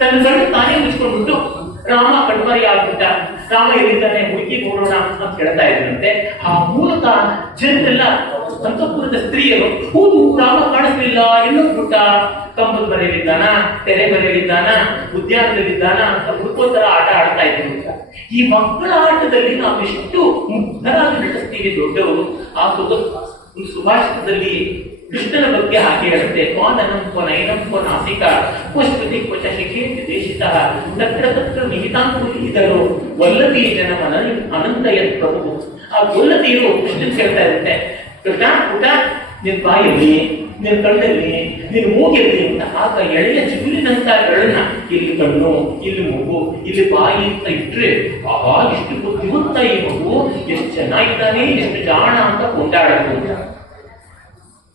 ತನ್ನ ಕಣ್ಣು ತಾನೇ ಮುಚ್ಕೊಂಡ್ಬಿಟ್ಟು ರಾಮ ಕಣ್ಮರಿ ಆಗ್ಬಿಟ್ಟ. ರಾಮ ಎಲ್ಲಿದ್ದಾನೆ, ಹುಡುಕಿ ನೋಡೋಣ ಅಂತ ಹೇಳ್ತಾ ಇದ್ರಂತೆ. ಆ ಮೂಲಕ ಜನರೆಲ್ಲ ಅಂತಃಪುರದ ಸ್ತ್ರೀಯರು ಹೌದು ರಾಮ ಕಾಣಿಸ್ಲಿಲ್ಲ, ಎಲ್ಲೋಗ್ಬಿಟ್ಟ, ಕಂಬದ ಮರೆಯಲಿದ್ದಾನ, ತೆರೆ ಮರೆಯಲಿದ್ದಾನ, ಉದ್ಯಾನದಲ್ಲಿದ್ದಾನ ಅಂತ ಹುಡುಕೋತರ ಆಟ ಆಡ್ತಾ ಇದ್ರು. ಈ ಮಕ್ಕಳ ಆಟದಲ್ಲಿ ನಾವು ಎಷ್ಟು ಮುಗ್ಧರಾಗಿ ನಟಿಸ್ತೀವಿ ದೊಡ್ಡವರು. ಆ ಸುಭಾಷಿತದಲ್ಲಿ ಕೃಷ್ಣನ ಬಗ್ಗೆ ಹಾಗೆ ಹೇಳುತ್ತೆ. ಕ್ವಾನನಂ ಕ್ವ ನಯನಂ ಕ್ವ ನಾಸಿಕ ಕ್ವ ಶ್ರುತಿ ಕ್ವ ಚ ಶಿಖೇ ದೇಶಿತಃ ತತ್ರ ತತ್ರ ನಿಹಿತಾಂಕುಲಿಹಿತರು ವಲ್ಲತಿ ಜನಮ ಅನಂತಯತ್ ಪ್ರಭು. ಆ ವಲ್ಲತಿಯರು ಕೃಷ್ಣನ್ ಹೇಳ್ತಾ ಇರುತ್ತೆ, ಕೃಷ್ಣ ಪುಟ ನಿನ್ ಬಾಯಲ್ಲಿ, ನಿನ್ ಕಣ್ಣಲ್ಲಿ, ನಿನ್ ಮೂಗೆಲ್ಲಿ ಅಂತ ಆಗ ಎಳೆಯ ಚಿಗುರಿನಂತ ಬೆಳನ್ನ ಇಲ್ಲಿ ಕಣ್ಣು, ಇಲ್ಲಿ ಮೂಗು, ಇಲ್ಲಿ ಬಾಯಿ ಅಂತ ಇಟ್ರೆ ಆಹಾ ಎಷ್ಟು ಬುದ್ಧಿವಂತ ಈ ಮಗು, ಎಷ್ಟು ಚೆನ್ನಾಗಿದ್ದಾನೆ, ಎಷ್ಟು ಜಾಣ ಅಂತ ಕೊಂಡಾಡಬಹುದು.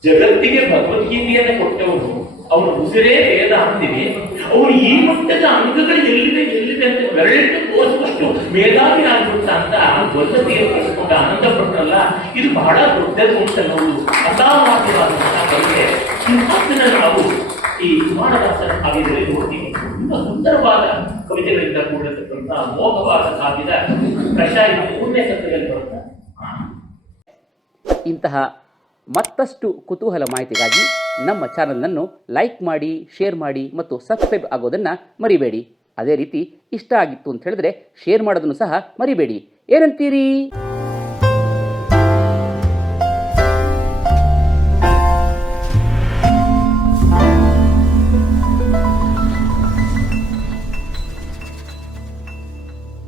ಜಗತ್ತಿಗೆ ಭಗವದ್ಗೀತೆಯನ್ನು ಕೊಟ್ಟವನು, ಅವನು ಉಸಿರೇ ವೇದ ಅಂತೀವಿ. ಅವನು ಈ ಮಟ್ಟದ ಅಂಗಗಳು ಎಲ್ಲಿದೆ ಅಂತ ಬೆರಳಿಟ್ಟು ತೋರಿಸುವಷ್ಟು ಮೇಧಾವಿ ಆಗ್ಬಿಟ್ಟ ಅಂತ ವಲ್ಲತಿಯನ್ನು ಕಳಿಸ್ಕೊಂಡು ಆನಂದ ಪಟ್ಟನಲ್ಲ, ಇದು ಬಹಳ ದೊಡ್ಡದು ಅಂತ ನಾವು ಅಸಾಮಾನ್ಯವಾದಂತಹ ಕವಿತೆ. ಇಂಥದ್ದನ್ನ ನಾವು ಈ ಕುಮಾರದಾಸರ ಕಾವ್ಯದಲ್ಲಿ ನೋಡ್ತೀವಿ. ತುಂಬಾ ಸುಂದರವಾದ ಕವಿತೆಗಳಿಂದ ಕೂಡಿರತಕ್ಕಂತಹ ಮೋಹವಾದ ಕಾವ್ಯದ ಕಷಾಯ 3ನೇ ಕಥೆಯಲ್ಲಿ ಬರುತ್ತೆ. ಇಂತಹ ಮತ್ತಷ್ಟು ಕುತೂಹಲ ಮಾಹಿತಿಗಾಗಿ ನಮ್ಮ ಚಾನಲನ್ನು ಲೈಕ್ ಮಾಡಿ, ಶೇರ್ ಮಾಡಿ ಮತ್ತು ಸಬ್ಸ್ಕ್ರೈಬ್ ಆಗೋದನ್ನು ಮರಿಬೇಡಿ. ಅದೇ ರೀತಿ ಇಷ್ಟ ಆಗಿತ್ತು ಅಂತ ಹೇಳಿದ್ರೆ ಶೇರ್ ಮಾಡೋದನ್ನು ಸಹ ಮರಿಬೇಡಿ. ಏನಂತೀರಿ?